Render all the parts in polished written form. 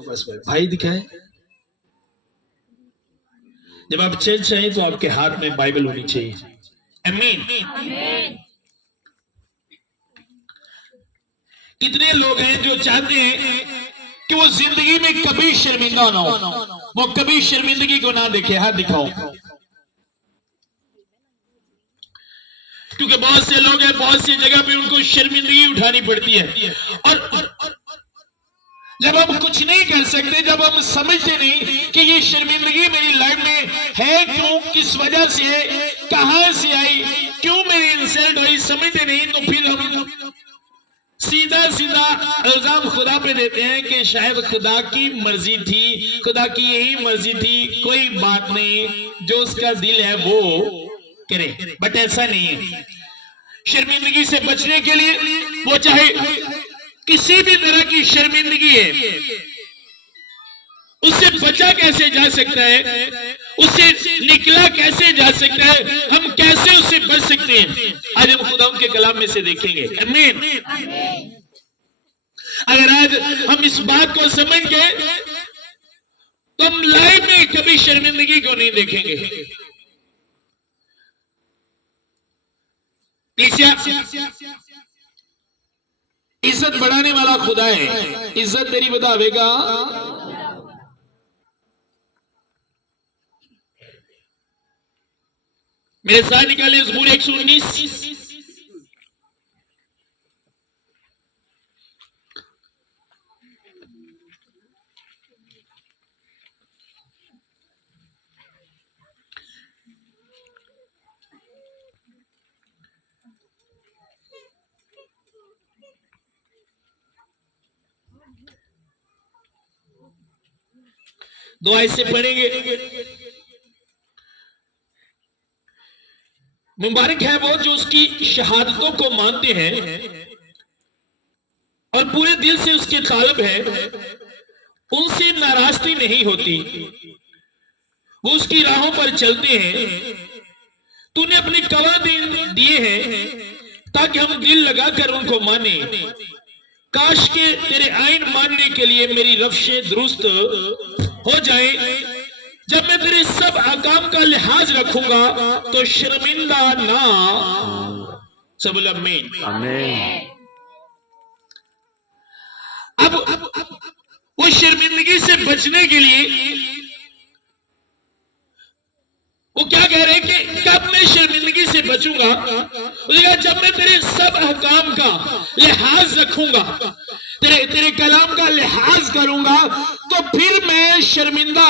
बस भाई दिखाए। जब आप चल चाहे तो आपके हाथ में बाइबल होनी चाहिए। आमीन। कितने लोग हैं जो चाहते हैं कि वो जिंदगी में कभी शर्मिंदा ना हो, वो कभी शर्मिंदगी को ना देखे। हाथ दिखाओ। क्योंकि बहुत से लोग हैं, बहुत सी जगह पे उनको शर्मिंदगी उठानी पड़ती है, और जब हम कुछ नहीं कर सकते, जब हम समझते नहीं कि ये शर्मिंदगी मेरी लाइफ में है क्यों, किस वजह से, कहां से आई, क्यों मेरी इंसल्ट हुई, समझते नहीं, तो फिर हम सीधा सीधा इल्जाम खुदा पे देते हैं कि शायद खुदा की मर्जी थी, खुदा की यही मर्जी थी, कोई बात नहीं, जो उसका दिल है वो करे। बट ऐसा नहीं है। शर्मिंदगी से बचने के लिए, वो चाहे किसी भी तरह की शर्मिंदगी है, उससे बचा कैसे जा सकता है, उससे निकला कैसे जा सकता है, हम कैसे उससे बच सकते हैं, आज हम खुदा के कलाम में से देखेंगे। आमीन। अगर आज हम इस बात को समझ गए तो हम लाइफ में कभी शर्मिंदगी को नहीं देखेंगे। इज्जत बढ़ाने वाला खुदा है, इज्जत तेरी बतावेगा। मेरे साथ निकाले ज़बूर 119। दो आयत से पढ़ेंगे। मुबारक है वो जो उसकी शहादतों को मानते हैं और पूरे दिल से उसके तालब है, उनसे नाराजगी नहीं होती, वो उसकी राहों पर चलते हैं। तूने अपने कवा दिए हैं ताकि हम दिल लगाकर उनको माने। काश के तेरे आइन मानने के लिए मेरी रफ्शें दुरुस्त हो जाए। जब मैं तेरे सब अहकाम का लिहाज रखूंगा तो शर्मिंदा ना। सब बोलो आमीन। अब वो शर्मिंदगी से बचने के लिए वो क्या कह रहे हैं कि कब मैं शर्मिंदगी से बचूंगा? उसने जब मैं तेरे सब अहकाम का लिहाज रखूंगा, तेरे कलाम का लिहाज करूंगा, तो फिर मैं शर्मिंदा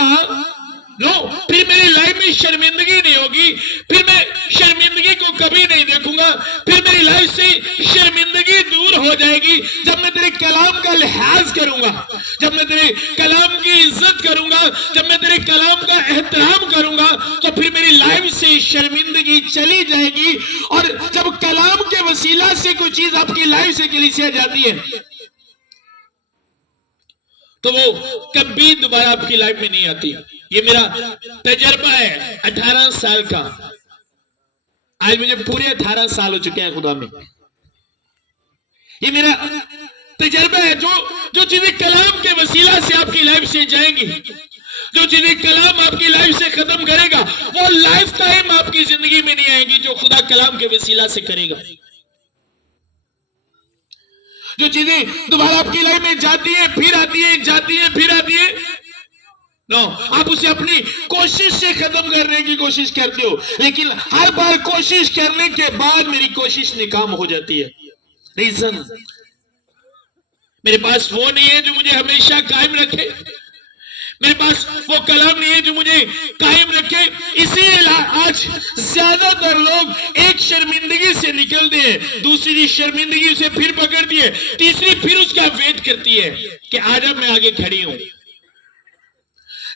फिर मेरी लाइफ में शर्मिंदगी नहीं होगी, फिर मैं शर्मिंदगी को कभी नहीं देखूंगा, फिर मेरी लाइफ से शर्मिंदगी दूर हो जाएगी। जब मैं तेरे कलाम का लिहाज करूंगा, जब मैं तेरे कलाम की इज्जत करूंगा, जब मैं तेरे कलाम का एहतराम करूंगा, तो फिर मेरी लाइफ से शर्मिंदगी चली जाएगी। और जब कलाम के वसीला से कोई चीज आपकी लाइफ से कलीसिया जाती है, तो वो कभी दोबारा आपकी लाइफ में नहीं आती। ये मेरा तजर्बा है 18 साल का। आज मुझे पूरे 18 साल हो चुके हैं खुदा में। ये मेरा तजर्बा है। जो चीजें कलाम के वसीला से आपकी लाइफ से जाएंगी, जो चीजें कलाम आपकी लाइफ से खत्म करेगा, वो लाइफ टाइम आपकी जिंदगी में नहीं आएंगी जो खुदा कलाम के वसीला से करेगा। जो चीजें दोबारा आपकी लाइफ में जाती है, फिर आती है, जाती है, फिर आती है, नो, आप उसे अपनी कोशिश से खत्म करने की कोशिश करते हो, लेकिन हर बार कोशिश करने के बाद मेरी कोशिश नाकाम हो जाती है। रीजन, मेरे पास वो नहीं है जो मुझे हमेशा कायम रखे, मेरे पास वो कलाम नहीं है जो मुझे कायम रखे। इसीलिए आज ज्यादातर लोग एक शर्मिंदगी से निकलते हैं, दूसरी शर्मिंदगी उसे फिर पकड़ती है, तीसरी फिर उसका वेट करती है कि आज अब मैं आगे खड़ी हूं।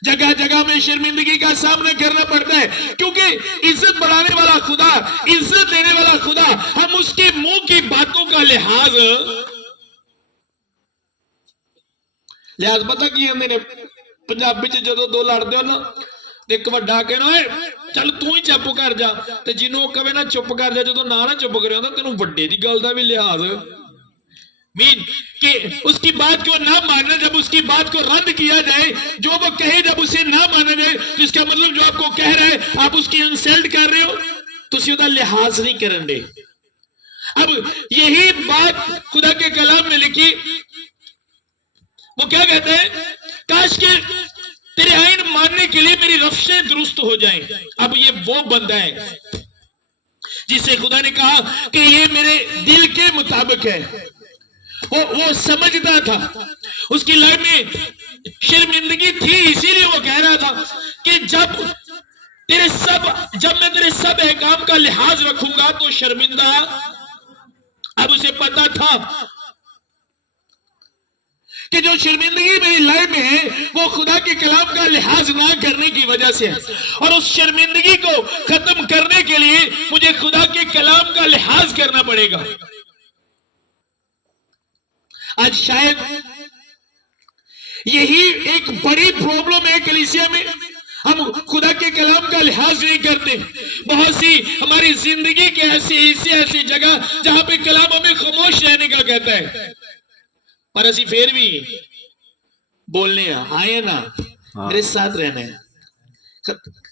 जगह जगह में शर्मिंदगी का सामना करना पड़ता है, क्योंकि इज्जत बढ़ाने वाला खुदा, इज्जत देने वाला खुदा, हम उसके मुंह की बातों का लिहाज पता की हमने पंजाबी च जो दो लड़ते हो ना, एक वड्डा कहना चल तू ही चुप कर जा, ते जिन्हों कहे ना चुप कर जा, जो ना चुप करे तेन वड्डे की गल का भी लिहाज। मीन कि उसकी बात को ना मानना, जब उसकी बात को रद्द किया जाए, जो वो कहे जब उसे ना माना जाए, तो इसका मतलब जो आपको कह रहा है आप उसकी इंसल्ट कर रहे हो, तो उसका लिहाज नहीं करन दे। अब यही बात खुदा के कलाम में लिखी, वो क्या कहते हैं, काश के तेरे आइन मानने के लिए मेरी रफ्शें दुरुस्त हो जाएं। अब ये वो बंदा है जिसे खुदा ने कहा कि ये मेरे दिल के मुताबिक है। वो समझता था, उसकी लाइफ में शर्मिंदगी थी, इसीलिए वो कह रहा था कि जब मैं तेरे सब अहकाम का लिहाज रखूंगा तो शर्मिंदा। अब उसे पता था कि जो शर्मिंदगी मेरी लाइफ में है वो खुदा के कलाम का लिहाज ना करने की वजह से है, और उस शर्मिंदगी को खत्म करने के लिए मुझे खुदा के कलाम का लिहाज करना पड़ेगा। आज शायद यही एक बड़ी प्रॉब्लम है कलीसिया में, हम खुदा के कलाम का लिहाज नहीं करते। बहुत सी हमारी जिंदगी के ऐसी जगह जहां पे कलाम हमें खामोश रहने का कहता है, पर असी फिर भी बोलने आए ना मेरे साथ रहना है।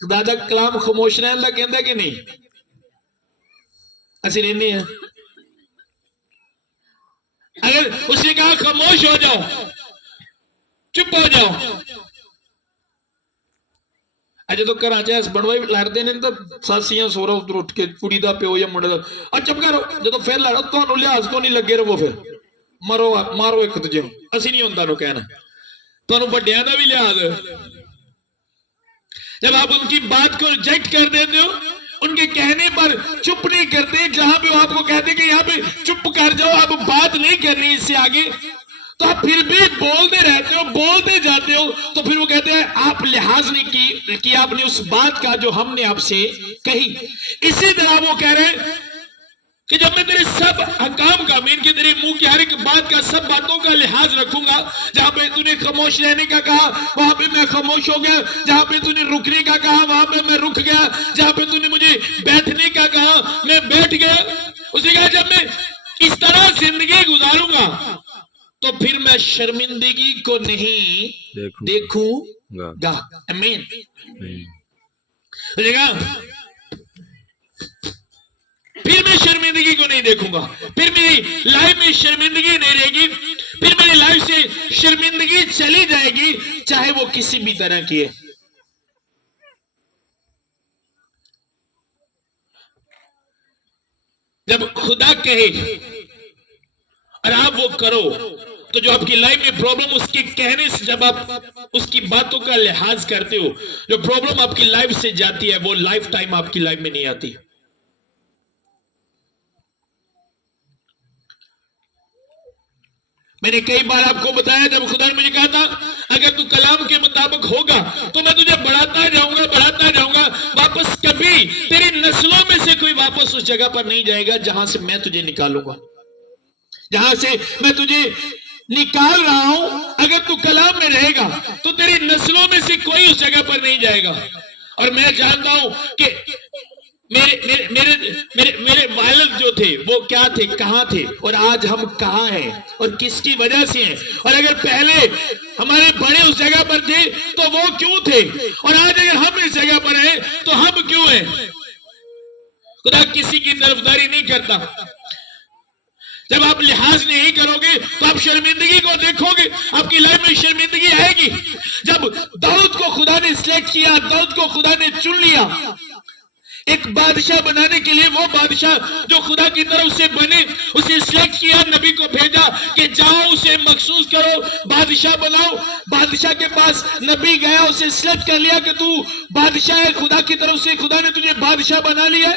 दादा कलाम खामोश रहने का कहता कि नहीं, असी रहने हैं। अगर उसने कहा खामोश हो जाओ, चुप हो जाओ, अजे तो घर च हसबैंड वाइफ लड़ते ने तो सासियां सोरा उधर उठ के कुड़ी दा प्यो या मुंडे दा चुप करो, जो फिर लड़ो तो लिहाज को नहीं लगे रहो, फिर मारो एक दूजे को। असि नहीं होता कहना, तो वड्डियां दा भी लिहाज। जब आप उनकी बात को रिजेक्ट कर देते हो, उनके कहने पर चुप नहीं करते, जहां पे वो आपको कहते कि यहाँ पे चुप कर जाओ, अब बात नहीं करनी इससे आगे, तो आप फिर भी बोलते रहते हो, बोलते जाते हो, तो फिर वो कहते हैं आप लिहाज नहीं की आपने उस बात का जो हमने आपसे कही। इसी तरह वो कह रहे हैं कि जब मैं तेरे सब हकाम का, मीन के तेरे मुंह की हर एक बात का, सब बातों का लिहाज रखूंगा। जहां पे तूने खामोश रहने का कहा वहां पे मैं खामोश हो गया, जहां पे तूने रुकने का कहा वहां पे मैं रुक गया, जहां पे तूने मुझे बैठने का कहा मैं बैठ गया। उसने कहा जब मैं इस तरह जिंदगी गुजारूंगा तो फिर मैं शर्मिंदगी को नहीं देखूंगा। आमीन। फिर मैं शर्मिंदगी को नहीं देखूंगा, फिर मेरी लाइफ में शर्मिंदगी नहीं रहेगी, फिर मेरी लाइफ से शर्मिंदगी चली जाएगी, चाहे वो किसी भी तरह की है। जब खुदा कहे और आप वो करो, तो जो आपकी लाइफ में प्रॉब्लम उसके कहने से, जब आप उसकी बातों का लिहाज करते हो, जो प्रॉब्लम आपकी लाइफ से जाती है वो लाइफ टाइम आपकी लाइफ में नहीं आती। मैंने कई बार आपको बताया, जब खुदा ने मुझे कहा था अगर तू कलाम के मुताबिक होगा तो मैं तुझे बढ़ाता जाऊंगा, वापस कभी तेरी नस्लों में से कोई वापस उस जगह पर नहीं जाएगा जहां से मैं तुझे निकालूंगा, जहां से मैं तुझे निकाल रहा हूं। अगर तू कलाम में रहेगा तो तेरी नस्लों में से कोई उस जगह पर नहीं जाएगा। और मैं जानता हूं कि मेरे वालिद जो थे वो क्या थे, कहां थे, और आज हम कहां हैं और किसकी वजह से हैं। और अगर पहले हमारे बड़े उस जगह पर थे तो वो क्यों थे, और आज अगर हम इस जगह पर हैं तो हम क्यों हैं। खुदा किसी की तरफदारी नहीं करता। जब आप लिहाज नहीं करोगे तो आप शर्मिंदगी को देखोगे, आपकी लाइफ में शर्मिंदगी आएगी। जब दाऊद को खुदा ने सिलेक्ट किया, दाऊद को खुदा ने चुन लिया एक बादशाह बनाने के लिए, वो बादशाह जो खुदा की तरफ से बने, उसे सिलेक्ट किया, नबी को भेजा कि जाओ उसे मखसूस करो, बादशाह बनाओ। बादशाह के पास नबी गया, उसे सिलेक्ट कर लिया कि तू बादशाह है, खुदा की तरफ से खुदा ने तुझे बादशाह बना लिया।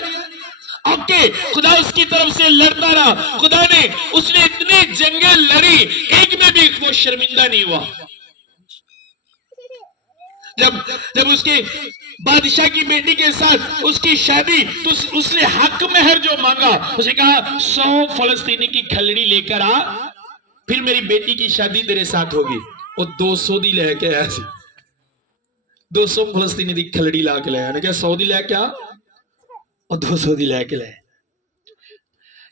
ओके, खुदा उसकी तरफ से लड़ता रहा, खुदा ने उसने इतनी जंगें लड़ी, एक में भी वो शर्मिंदा नहीं हुआ। जब उसके बादशाह की बेटी के साथ उसकी शादी, तो उसने हक मेहर जो मांगा, उसने कहा 100 फलस्तीनी की खलड़ी लेकर आ, फिर मेरी बेटी की शादी तेरे साथ होगी। और 200 दी लेके आया, 200 फलस्तीनी की खलड़ी ला के लाया, क्या 100 दी लेके आ और 200 दी लेके लाया।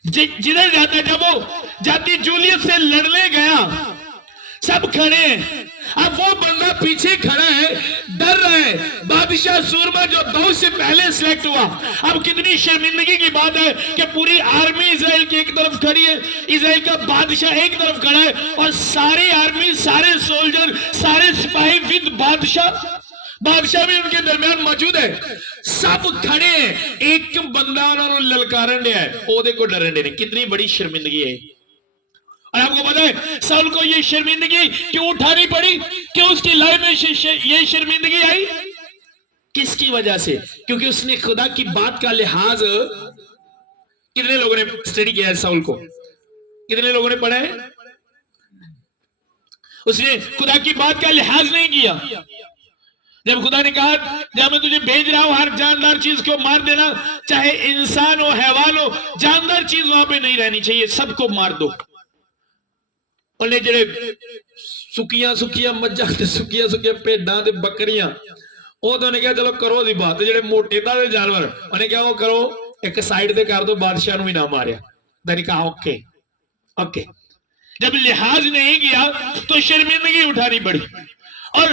जिधर जाता, जब वो जाति जूलियस से लड़ने गया, सब खड़े हैं, अब वो बंदा पीछे खड़ा है, डर रहा है। बादशाह सूरमा जो दाऊद से पहले सिलेक्ट हुआ, अब कितनी शर्मिंदगी की बात है कि पूरी आर्मी इजराइल की एक तरफ खड़ी है, इजराइल का बादशाह एक तरफ खड़ा है, और सारी आर्मी, सारे सोल्जर, सारे सिपाही विद बादशाह भी उनके दरमियान मौजूद है, सब खड़े हैं। एक बंदा उन्होंने ललकारन दिया है, ओदे को डरने देने। कितनी बड़ी शर्मिंदगी है। और आपको पता है साउल को ये शर्मिंदगी क्यों उठानी पड़ी, क्यों उसकी लाइफ में ये शर्मिंदगी आई? किसकी वजह से? क्योंकि उसने खुदा की बात का लिहाज, कितने लोगों ने स्टडी किया है साउल को? कितने लोगों ने पढ़ा है? उसने खुदा की बात का लिहाज नहीं किया। जब खुदा ने कहा जब मैं तुझे भेज रहा हूं, हर जानदार चीज को मार देना, चाहे इंसान हो, हैवान हो, जानदार चीज वहां पे नहीं रहनी चाहिए, सबको मार दो। उन्हें जेडे सुकिया मज्जां ते सुकिया भेडां ते बकरियां, उन्होंने कहा चलो करो दी बात, जेडे मोटे ताजे जानवर, उन्हें क्या वो करो, एक साइड ते कर दो, बादशाह नूं भी ना मारिया। मैंने कहा ओके ओके। जब लिहाज नहीं किया तो शर्मिंदगी उठानी पड़ी, और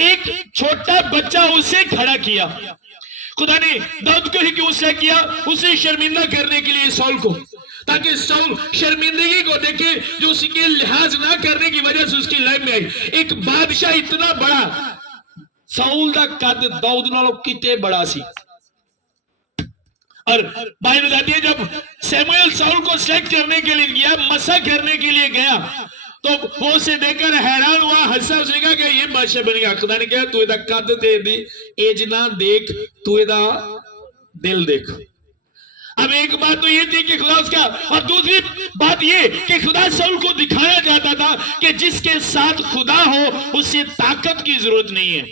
एक छोटा बच्चा उसे खड़ा किया। खुदा ने दाऊद को ही क्यों सिलेक्ट किया? उसे शर्मिंदा करने के लिए, साउल को, ताकि साउल शर्मिंदगी को देखे जो उसके लिहाज ना करने की वजह से उसकी लाइफ में आई। एक बादशाह इतना बड़ा, साउल का कद दाऊद नालों कितने बड़ा सी। और बाइबल बताती है जब सैमुएल साउल को सिलेक्ट करने के लिए गया, मसा करने के लिए गया, तो वो उसे देखकर हैरान हुआ, हंसा। उसने कहा कि ये बादशाह बनेगा। खुदा ने कहा तू इदा कद ते दी एज ना देख, तू इदा दिल देख। अब एक बात तो ये थी कि खुदा उसका, और दूसरी बात ये कि खुदा साउल को दिखाया जाता था कि जिसके साथ खुदा हो उसे ताकत की जरूरत नहीं है,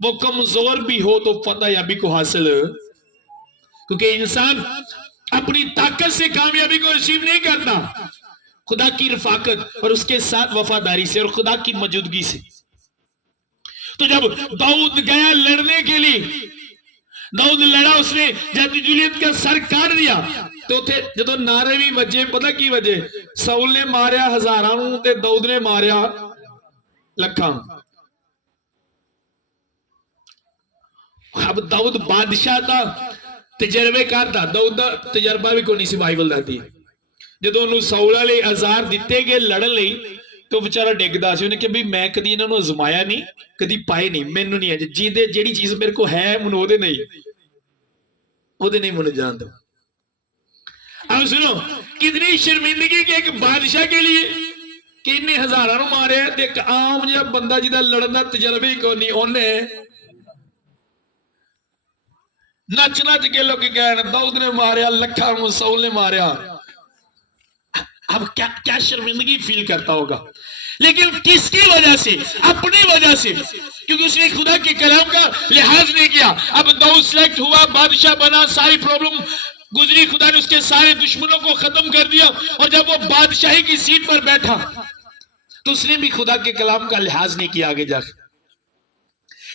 वो कमजोर भी हो तो फतेहाबी को हासिल, क्योंकि इंसान अपनी ताकत से कामयाबी को रिसीव नहीं करता, खुदा की रफाकत और उसके साथ वफादारी से और खुदा की मौजूदगी से। तो जब दाऊद गया लड़ने के लिए, दाऊद लड़ा, उसने जाति जूलियत का सर काट दिया, तो थे जो नारे भी वजे, पता की वजे, साउल ने मारिया हजारां ते दाऊद ने मारिया लखां। अब दाऊद बादशाह था, तजर्बेकार था, दाऊद का तजर्बा भी कोई नहीं सी। बाइबल दाती जो साउल वाले औजार दिते गए लड़न लई, तो बेचारा डिगदा सी। उन्हें कहा भी मैं कदी इन्हां नूं अजमाया नहीं, कदी पाए नहीं, मैनू नहीं है जिहदे जिहड़ी चीज मेरे को है मैनू ओहदे नहीं मैनू जान दो। अब सुनो कितनी शर्मिंदगी के एक बादशाह के लिए कि इन्ने हजारां नूं मारिया, ते एक आम जिहा बंदा जिहदा लड़न दा तजर्बा ही कोई नहीं, उन्हें नच नच के लोग कहण दाऊद ने मारिया लखां नूं, साउल ने मारिया। अब क्या क्या शर्मिंदगी फील करता होगा, लेकिन किसकी वजह से? अपनी वजह से, क्योंकि उसने खुदा के कलाम का लिहाज नहीं किया। अब दाऊद सिलेक्ट हुआ, बादशाह बना, सारी प्रॉब्लम गुजरी, खुदा ने उसके सारे दुश्मनों को खत्म कर दिया, और जब वो बादशाही की सीट पर बैठा तो उसने भी खुदा के कलाम का लिहाज नहीं किया। आगे जाकर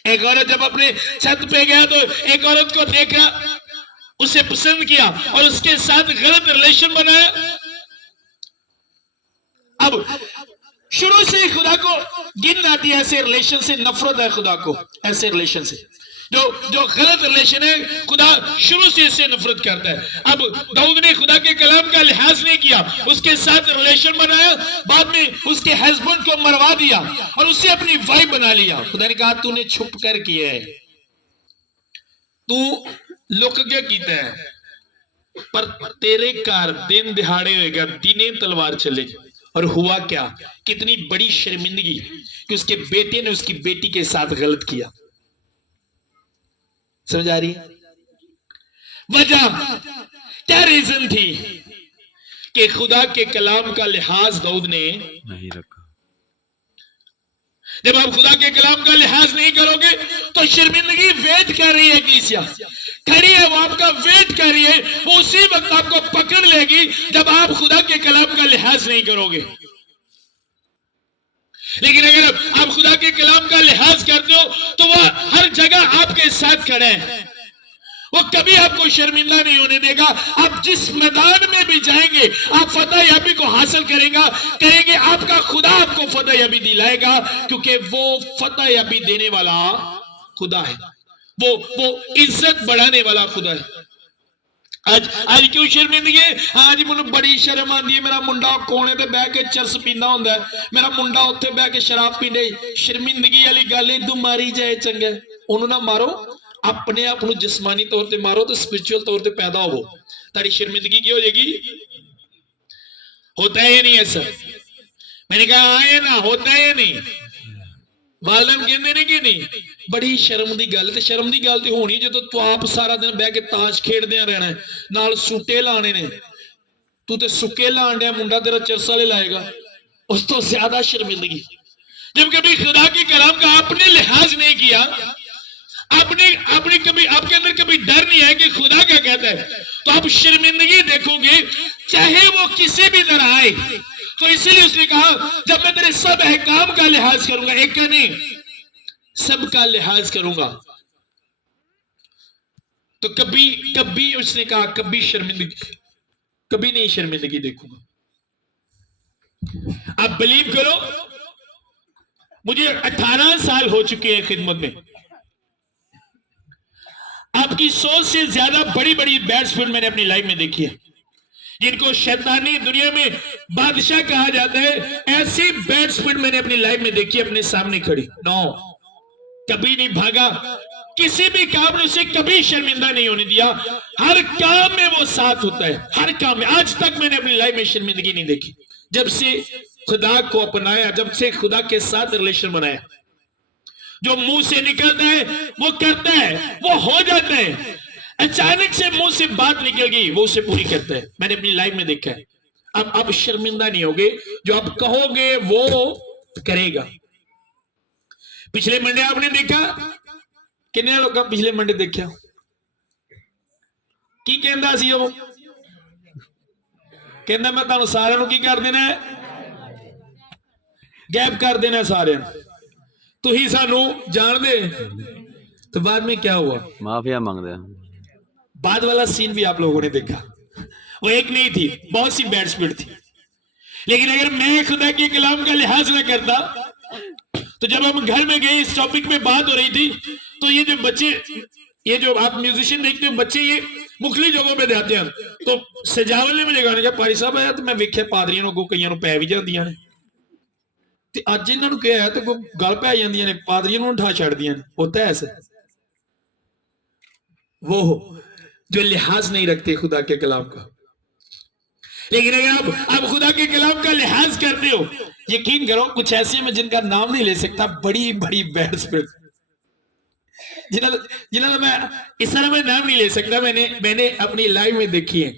एक औरत जब अपने छत पे गया तो एक औरत को देखा, उसे पसंद किया और उसके साथ गलत रिलेशन बनाया। अब शुरू से खुदा को गिन आती है, ऐसे रिलेशन से नफरत है खुदा को, ऐसे रिलेशन से जो गलत रिलेशन है, खुदा शुरू से इससे नफरत करता है। अब दाऊद ने खुदा के कलाम का लिहाज नहीं किया, उसके साथ रिलेशन बनाया, बाद में उसके हस्बैंड को मरवा दिया और उससे अपनी वाइफ बना लिया। खुदा ने कहा तूने छुप कर किया है, तू लुक के कीता है, पर तेरे घर दिन दिहाड़े होएगा, दिने तलवार चलेगी। और हुआ क्या? कितनी बड़ी शर्मिंदगी कि उसके बेटे ने उसकी बेटी के साथ गलत किया। समझ आ रही है? वजह क्या रीजन थी कि खुदा के कलाम का लिहाज दाऊद ने नहीं रखा। जब आप खुदा के कलाम का लिहाज नहीं करोगे तो शर्मिंदगी वेट कर रही है, कलीसिया खड़ी है, वो आपका वेट कर रही है, वो उसी वक्त आपको पकड़ लेगी जब आप खुदा के कलाम का लिहाज नहीं करोगे। लेकिन अगर आप खुदा के कलाम का लिहाज करते हो तो वह हर जगह आपके साथ खड़े हैं, वो कभी आपको शर्मिंदा नहीं होने देगा। आप जिस मैदान में भी जाएंगे आप फतह याबी को हासिल करेंगे। आपका खुदा आपको फतह याबी दिलाएगा, क्योंकि वो फतह याबी देने वाला खुदा है, वो इज्जत बढ़ाने वाला खुदा है। आज क्यों शर्मिंदगी? हाँ जी, मुझे बड़ी शर्म आती है, मेरा मुंडा कोने ते बह के चरस पींदा हुंदा है, मेरा मुंडा उत्थे बह के शराब पींदे। शर्मिंदगी वाली गल है, तू मारी जाए चंगा, उन्होंने ना मारो, अपने आप को जिस्मानी तौर पे मारो तो स्पिरिचुअल तौर पे पैदा हो, तारी शर्मिंदगी की हो जाएगी। होता है नहीं ऐसा? मैंने कहा आए ना, होता है नहीं? वालदन कहते ने कि नहीं? बड़ी शर्म की गल, शर्म की गल तो होनी जो तू आप सारा दिन बह के ताश खेडदे रहना है, नाल सूटे लाने ने, तू तो सुके लान दिया, मुंडा तेरा चरसा ले लाएगा, उस तो ज्यादा शर्मिंदगी। जब कभी खुदा के कलाम का आपने लिहाज नहीं किया, आपने कभी आपके अंदर कभी डर नहीं है कि खुदा क्या कहता है, तो आप शर्मिंदगी देखोगे चाहे वो किसी भी तरह आए। तो इसीलिए उसने कहा जब मैं तेरे सब अहकाम का लिहाज करूंगा, एक का नहीं सबका लिहाज करूंगा, तो कभी उसने कहा कभी नहीं शर्मिंदगी देखूंगा। आप बिलीव करो, मुझे 18 साल हो चुके हैं खिदमत में, आपकी 100 से ज्यादा बड़ी बड़ी बैट्समैन मैंने अपनी लाइफ में देखी है, जिनको शैतानी दुनिया में बादशाह कहा जाता है, ऐसी बैट्समैन मैंने अपनी लाइफ में देखी, अपने सामने खड़ी। नो, कभी नहीं भागा, किसी भी काम में उसे कभी शर्मिंदा नहीं होने दिया, हर काम में वो साथ होता है, हर काम में। आज तक मैंने अपनी लाइफ में शर्मिंदगी नहीं देखी, जब से खुदा को अपनाया, जब से खुदा के साथ रिलेशन बनाया। जो मुंह से निकलता है वो करता है, वो हो जाता है। अचानक से मुंह से बात निकल गई, वो उसे पूरी करता है। मैंने अपनी लाइफ में देखा है। अब आप शर्मिंदा नहीं होगे, जो आप कहोगे वो करेगा। पिछले मंडे आपने देखा, कितने लोग पिछले मंडे देखा की कहता सी, वो कहता मैं तुहानू सारिਆਂ ਨੂੰ की कर देना है, गैप कर देना सारे, तो ही सानू जान दे। तो बाद में क्या हुआ? माफिया मांगते हैं। बाद वाला सीन भी आप लोगों ने देखा, वो एक नहीं थी, बहुत सी बैट्समैन थी। लेकिन अगर मैं खुदा के कलाम का लिहाज न करता, तो जब हम घर में गए, इस टॉपिक में बात हो रही थी, तो ये जो बच्चे, ये जो आप म्यूजिशियन देखते हो बच्चे, ये मुखली जगहों पे जाते हैं, तो सजावले में जगाने का पारी साहब आया, तो मैं वेख्या पादरियों को कईयां नूं पै भी जांदियां ने, ते अज इन्हां नूं क्या है तो कोई गल पै जांदियां ने, पादरियों नूं उठा छड्डदियां ने। होता है ऐसा? वो जो लिहाज नहीं रखते खुदा के कलाम का। लेकिन अगर आप खुदा के कलाम का लिहाज करते हो, यकीन करो कुछ ऐसे मैं जिनका नाम नहीं ले सकता, बड़ी बड़ी बैट्समैन जिन्होंने मैं इस तरह में नाम नहीं ले सकता, मैंने अपनी लाइफ में देखी है,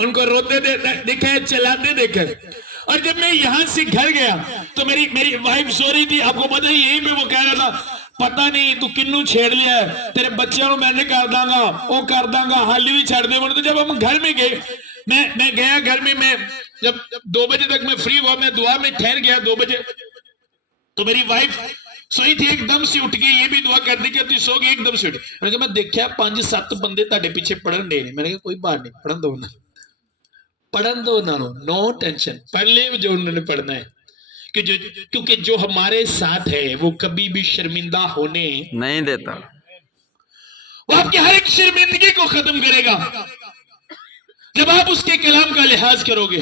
उनको रोते देखा है, चलाते देखा है। और जब मैं यहां से घर गया तो मेरी वाइफ सो रही थी, आपको पता ही, यही पे वो कह रहा था पता नहीं तू किन्नू छेड़ लिया है, तेरे बच्चों को मैंने कर दांगा, वो कर दांगा, हाली भी छड़ दे। तो जब हम घर में गए, मैं गया घर में, मैं जब 2 बजे तक मैं फ्री हुआ, मैं दुआ में ठहर गया 2 बजे, तो मेरी वाइफ सोई थी, एकदम से उठ गई, ये भी दुआ कर दी कि तू सो गई, एकदम से उठ। मैंने कहा मैं देखा 5-7 बंदे ताड़े पीछे पढ़न दे, मैंने कहा कोई बात नहीं, पढ़न दो ना, पढ़न दो ना, नो टेंशन, पढ़ ले जो उन्होंने पढ़ना है, क्योंकि जो हमारे साथ है वो कभी भी शर्मिंदा होने नहीं देता, वो आपकी हर एक शर्मिंदगी को खत्म करेगा जब आप उसके कलाम का लिहाज करोगे।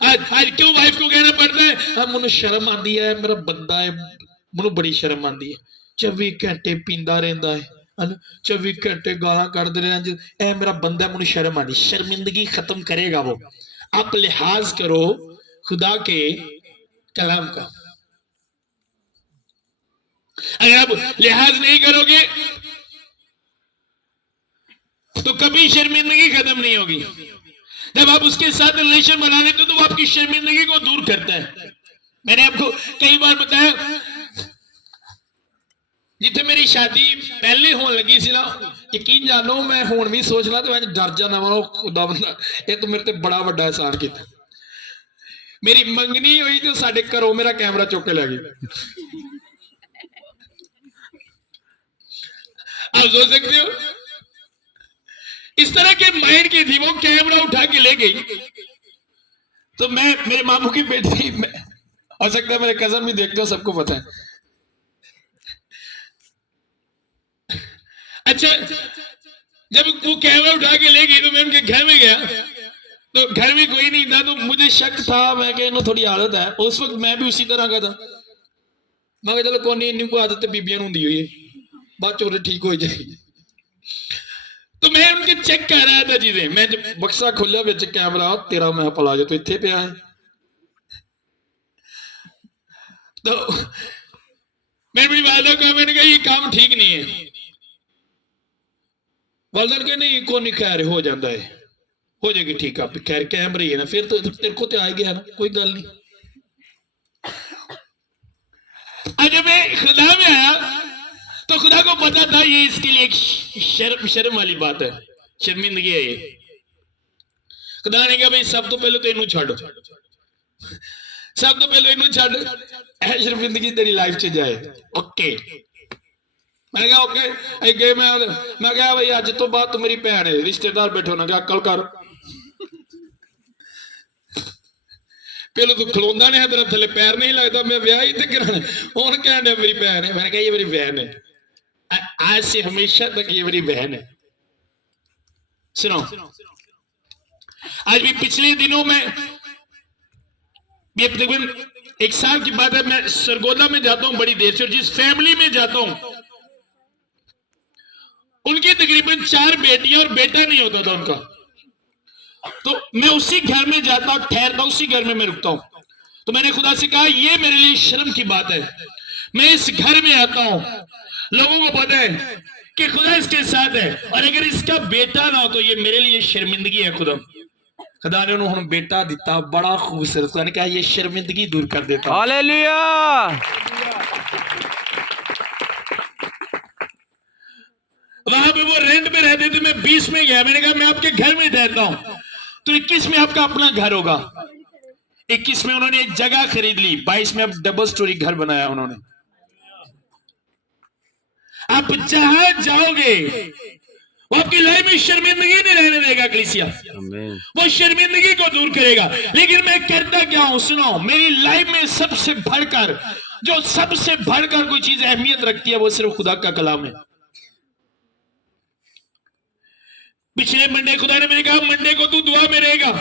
आज क्यों वाइफ को कहना पड़ता है, मुझे शर्म आती है, मेरा बंदा है, मुझे बड़ी शर्म आती है, 24 घंटे पींदा रहता है, 24 घंटे गालां कढ़दे रहंदे, ऐ मेरा बंदा, मुझे शर्म आती। शर्मिंदगी खत्म करेगा वो। आप लिहाज करो खुदा के कलाम का। अगर आप लिहाज नहीं करोगे तो कभी शर्मिंदगी खत्म नहीं होगी। जब आप उसके साथ रिलेशन बना लेते हो तो वो आपकी शर्मिंदगी को दूर करता है। मैंने आपको कई बार बताया, जिथे मेरी शादी पहले होने लगी सी ना, यकीन जानो मैं हुण भी सोचना तो मैं डर जाना वा, खुदा बंदा ये तो मेरे ते बड़ा वड्डा एहसान किया। मेरी मंगनी हुई तो साडे घरों मेरा कैमरा चुक के लै गई। आप सोच सकते हो, इस तरह के माइंड की थी वो। कैमरा उठा के ले गई। तो मैं, मेरे मामू की बेटी, हो सकता है मेरे कजन भी देखते हो, सबको पता है। अच्छा, जब वो कैमरा उठा के ले गई तो मैं उनके घर में गया, तो घर में कोई नहीं था। तो मुझे शक था, मैं कहा थोड़ी आदत है। उस वक्त मैं भी उसी तरह का था। मैं कहा चलो कोई नहीं, इन्हीं को आदत बीबियां होंगी हुई है, बाद चोरे ठीक हो जाएगी। तो मैं उनके चेक कर रहा था चीजें। मैं जब बक्सा खोलिया बिच कैमरा, तेरा मैं पला जो तो इतने पे है। तो मैं अपनी वालदा को, मैंने कहा ये काम ठीक नहीं है। वालदा के नहीं, को नहीं, खैर हो जाता है, हो जाएगी ठीक। आप खैर कैमरे है ना, फिर तो तेरे को तो आ गया ना, कोई गल नहीं। आज मैं खुदा में आया तो खुदा को पता था ये इसके लिए एक शर्म वाली बात है, शर्मिंदगी है ये। खुदा ने कहा भाई सब तो पहले तो इनू छो, सब तो पहले इनू छो, शर्मिंदगी तेरी लाइफ च जाए। ओके, मैंने कहा ओके। अगे मैं कहा भाई अज तो बाद तो मेरी भैन है, रिश्तेदार बैठे होना, क्या अकल कर। पहले तो खलोंदा ने तेरा थले पैर नहीं लगता, मैं ब्याह ही तो कराना, हूं कह मेरी भैन है। मैंने कहा ये मेरी बहन है, आज से हमेशा तक ये मेरी बहन है। सुनो, आज भी पिछले दिनों में, ये तकरीबन 1 साल की बात है, मैं सरगोदा में जाता हूं बड़ी देर से, और जिस फैमिली में जाता हूं उनकी तकरीबन 4 बेटियां और बेटा नहीं होता था उनका। तो मैं उसी घर में जाता हूं, ठहरता हूं, उसी घर में मैं रुकता हूं। तो मैंने खुदा से कहा ये मेरे लिए शर्म की बात है, मैं इस घर में आता हूं, लोगों को पता है कि खुदा इसके साथ है, और अगर इसका बेटा ना हो तो ये मेरे लिए शर्मिंदगी है। खुदा ने उन्होंने बेटा दिता, बड़ा खूबसूरत। खुदा ने कहा ये शर्मिंदगी दूर कर देता। हालेलुया। वहां पे वो रेंट में रहते थे, मैं 20 में गया। मैंने कहा मैं आपके घर में रहता हूं, तो 21 में आपका अपना घर होगा। 21 में उन्होंने एक जगह खरीद ली, 22 में अब डबल स्टोरी घर बनाया उन्होंने। आप जहां जाओगे वो आपकी लाइफ में शर्मिंदगी नहीं रहने देगा कलीसिया, वो शर्मिंदगी को दूर करेगा। लेकिन मैं करता क्या हूं, सुनो, मेरी लाइफ में सबसे बढ़कर, जो सबसे बढ़कर कोई चीज अहमियत रखती है, वो सिर्फ खुदा का कलाम है। पिछले मंडे खुदा ने मुझे कहा मंडे को तू दुआ में रहेगा,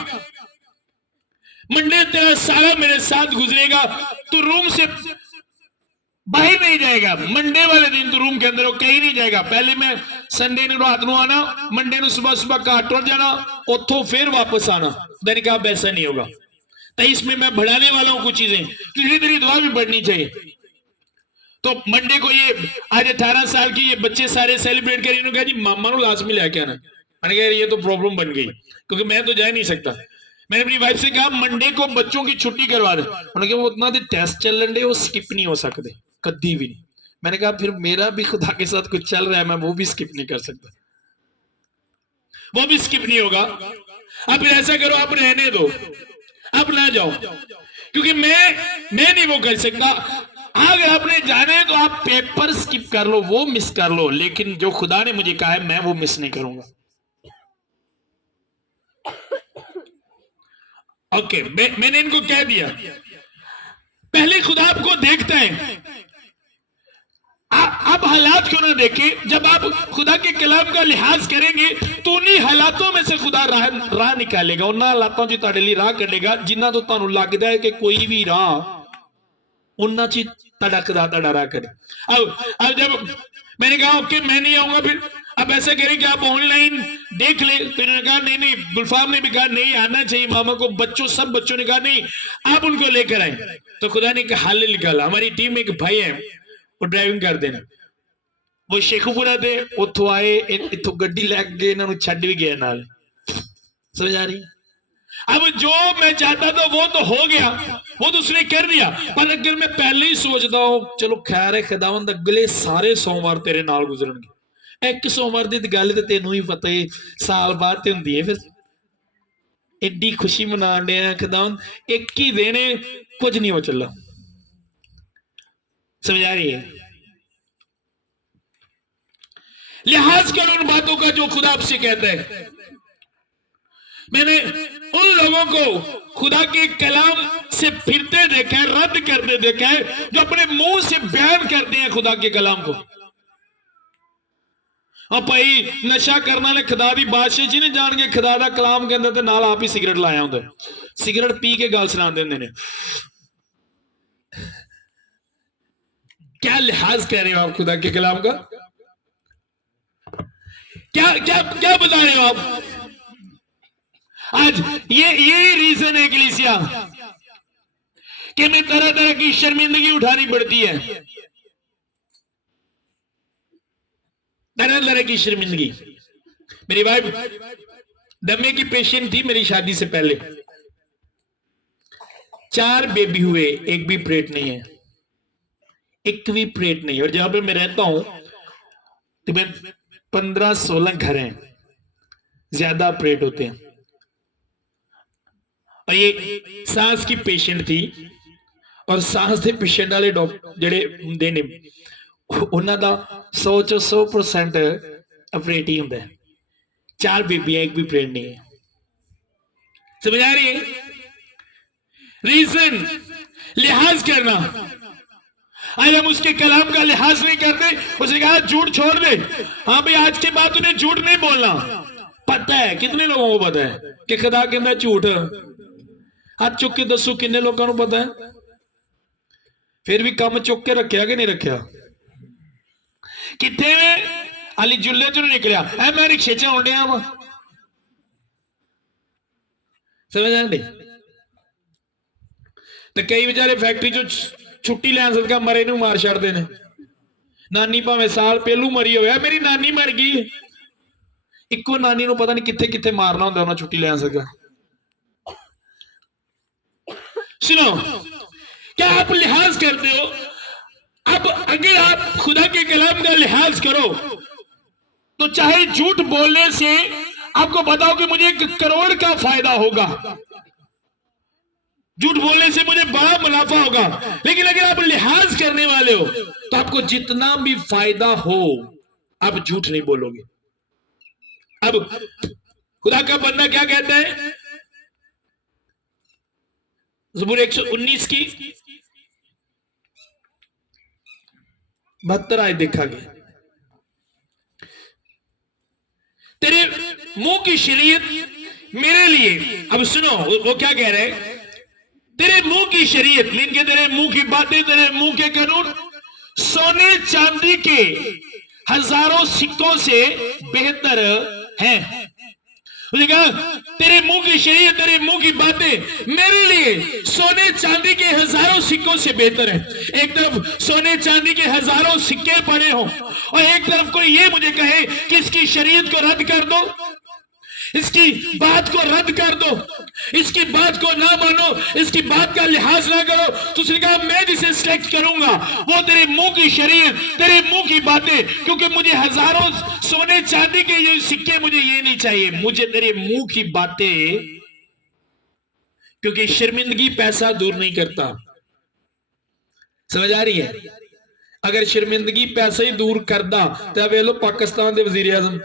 मंडे तेरा सारा मेरे साथ गुजरेगा, तू रूम से बाहर नहीं जाएगा। मंडे वाले दिन तू रूम के अंदर कहीं नहीं जाएगा। पहले मैं संडे ने रात को आना, मंडे ने सुबह सुबह घर टुर जाना, उतो फिर वापस आना। मैंने कहा ऐसा नहीं होगा। तो इसमें मैं बढ़ाने वाला हूं कुछ चीजें, धीरे धीरे दुआ भी बढ़नी चाहिए। तो मंडे को ये आज 18 साल की ये बच्चे सारे सेलिब्रेट करें, इन्होंने कहा जी मामा को लाजमी लेके आना। मैंने कहा ये तो प्रॉब्लम बन गई, क्योंकि मैं तो जा नहीं सकता। मैंने अपनी वाइफ से कहा मंडे को बच्चों की छुट्टी करवा दे। उन्होंने कहा वो उतना दे टेस्ट चल रहे, वो स्किप नहीं हो सकते कभी भी नहीं। मैंने कहा फिर मेरा भी खुदा के साथ कुछ चल रहा है, मैं वो भी स्किप नहीं कर सकता, वो भी स्किप नहीं होगा। अब फिर ऐसा करो, आप रहने दो, आप ना जाओ, क्योंकि मैं नहीं वो कर सकता। अगर आपने जाना है तो आप पेपर स्किप कर लो, वो मिस कर लो, लेकिन जो खुदा ने मुझे कहा है मैं वो मिस नहीं करूंगा। ओके, मैंने इनको कह दिया। पहले खुदा आपको देखता है, आप हालात क्यों ना देखें। जब आप खुदा के कलाम का लिहाज करेंगे तो उन्हीं हालातों में से खुदा राह निकालेगा, उन्होंने हालातों च तुहाडे लई राह कढेगा जिन्हां तो तुहानूं लगदा है कि कोई भी राह उन्हां च तुहाडा खुदा तुहाडा राह करे। अब जब मैंने कहा ओके मैं नहीं आऊंगा, फिर अब ऐसा करें कि आप ऑनलाइन देख ले। तो इन्होंने कहा नहीं नहीं, गुलफाम ने भी कहा नहीं आना चाहिए मामा को, बच्चों सब बच्चों ने कहा नहीं आप उनको लेकर आए। तो खुदा ने एक हल निकाला। हमारी टीम में एक भाई है, वो ड्राइविंग कर देना, वो शेखुपुरा थे, उतो आए, इतों गड्डी लैके गए, इन्होंने छड़ भी गया नाल। समझ आ रही? अब जो मैं चाहता था वो तो हो गया, वो तो उसने कर दिया। पर अगर मैं पहले ही सोचता हूं चलो खैर है खुदावंद अगले सारे सोमवार तेरे नाल गुजरनगे, एक सोमवार की गल तो तेनों ही पता है साल बाद तो होंदी है, फिर एडी खुशी मना दे खुदावंद एक ही दिन कुछ नहीं हो चला। समझ आ रही है? लिहाज करो उन बातों का जो खुदा आपसे कहता है। मैंने उन लोगों को खुदा के कलाम से फिरते देखा है, रद्द करते देखा है, जो अपने मुंह से बयान करते हैं खुदा के कलाम को। और भाई नशा करने वाले खुदा दी बादशाह जी ने जान के खुदा दा कलाम कहंदे ते नाल आप ही सिगरेट लाया होंगे, सिगरेट पी के गल सुना देंगे ने। क्या लिहाज कह रहे हो आप खुदा के कलाम का? क्या क्या क्या बता रहे हो आप? आज ये रीजन है कलीसिया कि मैं तरह तरह की शर्मिंदगी उठानी पड़ती है, तरह तरह की शर्मिंदगी। मेरी वाइफ दमे की पेशेंट थी मेरी शादी से पहले, 4 बेबी हुए, एक भी प्रेट नहीं है, एक भी प्रेट नहीं। और जहां पे मैं रहता हूं तो मैं 15-16 घर हैं, ज्यादा प्रेट होते हैं। और ये सांस की पेशेंट थी, और सांस के पेशेंट वाले डॉक्टर जेडे हुंदे ने उन्हां दा 100% अपरेट ही हुंदा है। 4 बेबियां, एक भी प्रेट नहीं है। समझ आ रही है? रीजन लिहाज करना। आज हम उसके कलाम का लिहाज नहीं करते। उसने कहा झूठ छोड़ दे। हाँ भाई, आज के बाद उन्हें झूठ नहीं बोलना। पता है कितने लोगों को पता है कि खुदा कहता झूठ? हाथ चुक के दसो किन्ने लोगों को पता है? फिर भी कम चुक के रखा कि नहीं रखा? कितने हाली जुल्ले चो निकलिया है, मैं रिक्शे च आउण डिया वा। समझ आंदी? तो कई बेचारे फैक्ट्री चो छुट्टी लैन सदका मरे नूं मार छड़दे ने। नानी भावें साल पहलू मरी होवे, मेरी नानी मर गई, इको नानी नूं पता नहीं कित्थे कित्थे मारना हुंदा उन्हां छुट्टी लैन सदका। सुनो, क्या आप लिहाज करते हो? अब अगर आप खुदा के कलाम का लिहाज करो तो चाहे झूठ बोलने से आपको बताओ कि मुझे 1 करोड़ का फायदा होगा, झूठ बोलने से मुझे बड़ा मुनाफा होगा, लेकिन अगर आप लिहाज करने वाले हो तो आपको जितना भी फायदा हो आप झूठ नहीं बोलोगे। अब खुदा का बंदा क्या कहता है? ज़बूर 119 की 72 आयत देखेंगे। तेरे मुंह की शरीयत मेरे लिए। अब सुनो वो क्या कह रहे हैं? तेरे मुंह की शरीयत, मीन के तेरे मुंह की बातें, तेरे मुंह के कानून सोने चांदी के हजारों सिक्कों से बेहतर हैं। उसने कहा तेरे मुंह की शरीयत, तेरे मुंह की बातें मेरे लिए सोने चांदी के हजारों सिक्कों से बेहतर है। एक तरफ सोने चांदी के हजारों सिक्के पड़े हों और एक तरफ कोई ये मुझे कहे कि इसकी शरीयत को रद्द कर दो, इसकी बात को रद्द कर दो, इसकी बात को ना मानो, इसकी बात का लिहाज ना करो। तो उसने कहा मैं जिसे सिलेक्ट करूंगा वो तेरे मुंह की शरीयत, तेरे मुंह की बातें, क्योंकि मुझे हजारों सोने चांदी के ये सिक्के मुझे ये नहीं चाहिए, मुझे तेरे मुंह की बातें, क्योंकि शर्मिंदगी पैसा दूर नहीं करता। समझ आ रही है? अगर शर्मिंदगी पैसा ही दूर करता तो वे लो पाकिस्तान के वजीर आजम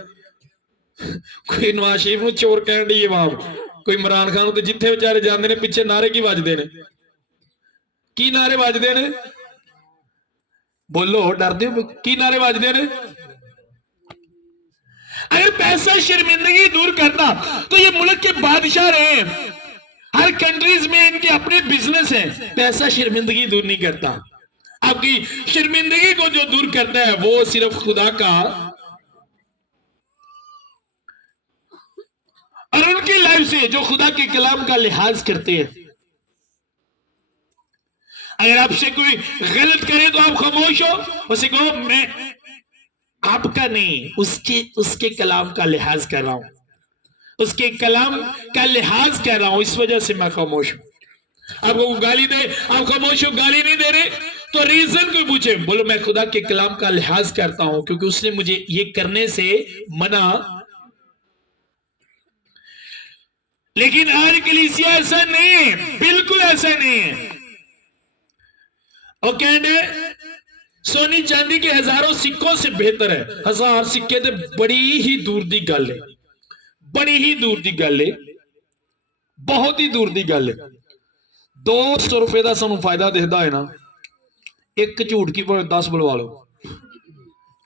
कोई नवाज शरीफ ਨੂੰ चोर कहन दी आवाम, कोई इमरान खान तो जिथे बेचारे जाते हैं पिछे नारे की वजते ने, की नारे वजते ने? बोलो, डरते हो? की नारे वजते ने? अगर पैसा शर्मिंदगी दूर करता तो ये मुल्क के बादशाह रहे, हर कंट्रीज में इनके अपने बिजनेस हैं। पैसा शर्मिंदगी दूर नहीं करता। आपकी शर्मिंदगी को जो दूर करता है वो सिर्फ खुदा का और उनकी लाइफ से जो खुदा के कलाम का लिहाज करते हैं। अगर आपसे कोई गलत करे तो आप खामोश हो, उसे कहो मैं आपका नहीं, उसके कलाम का लिहाज कर रहा हूं, उसके कलाम का लिहाज कर रहा हूं, इस वजह से मैं खामोश हूं। आपको गाली दे, आप खामोश हो, गाली नहीं दे रहे तो रीजन कोई पूछे, बोलो मैं खुदा के कलाम का लिहाज करता हूं क्योंकि उसने मुझे ये करने से मना। लेकिन आज कलीसिया ऐसा नहीं है, बिल्कुल ऐसा नहीं है। और कहने सोनी चांदी के हजारों सिक्कों से बेहतर है। हजार सिक्के तो बड़ी ही दूर दी गल है, बड़ी ही दूर दी गल है, बहुत ही दूर दी गल है। 200 रुपए का सानू फायदा दिखता है ना, एक झूठ की 10 बुलवा लो,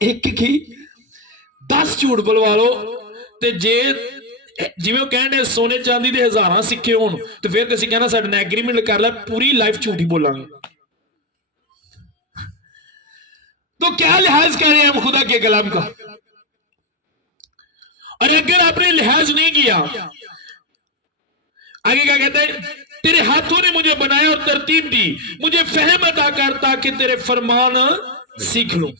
एक की 10 झूठ बुलवा लो, ते जे जिवें कहने सोने चांदी के हजारां सिक्के होण तो फिर असीं कहना साडे नाल एग्रीमेंट कर लै, पूरी लाइफ झूठ ही बोलांगे। तो क्या लिहाज कर रहे हैं हम खुदा के कलाम का? और अगर आपने लिहाज नहीं किया, आगे क्या कहते हैं, तेरे हाथों ने मुझे बनाया और तरतीब दी, मुझे फहम अता कर ताकि तेरे फरमान सीख लूं।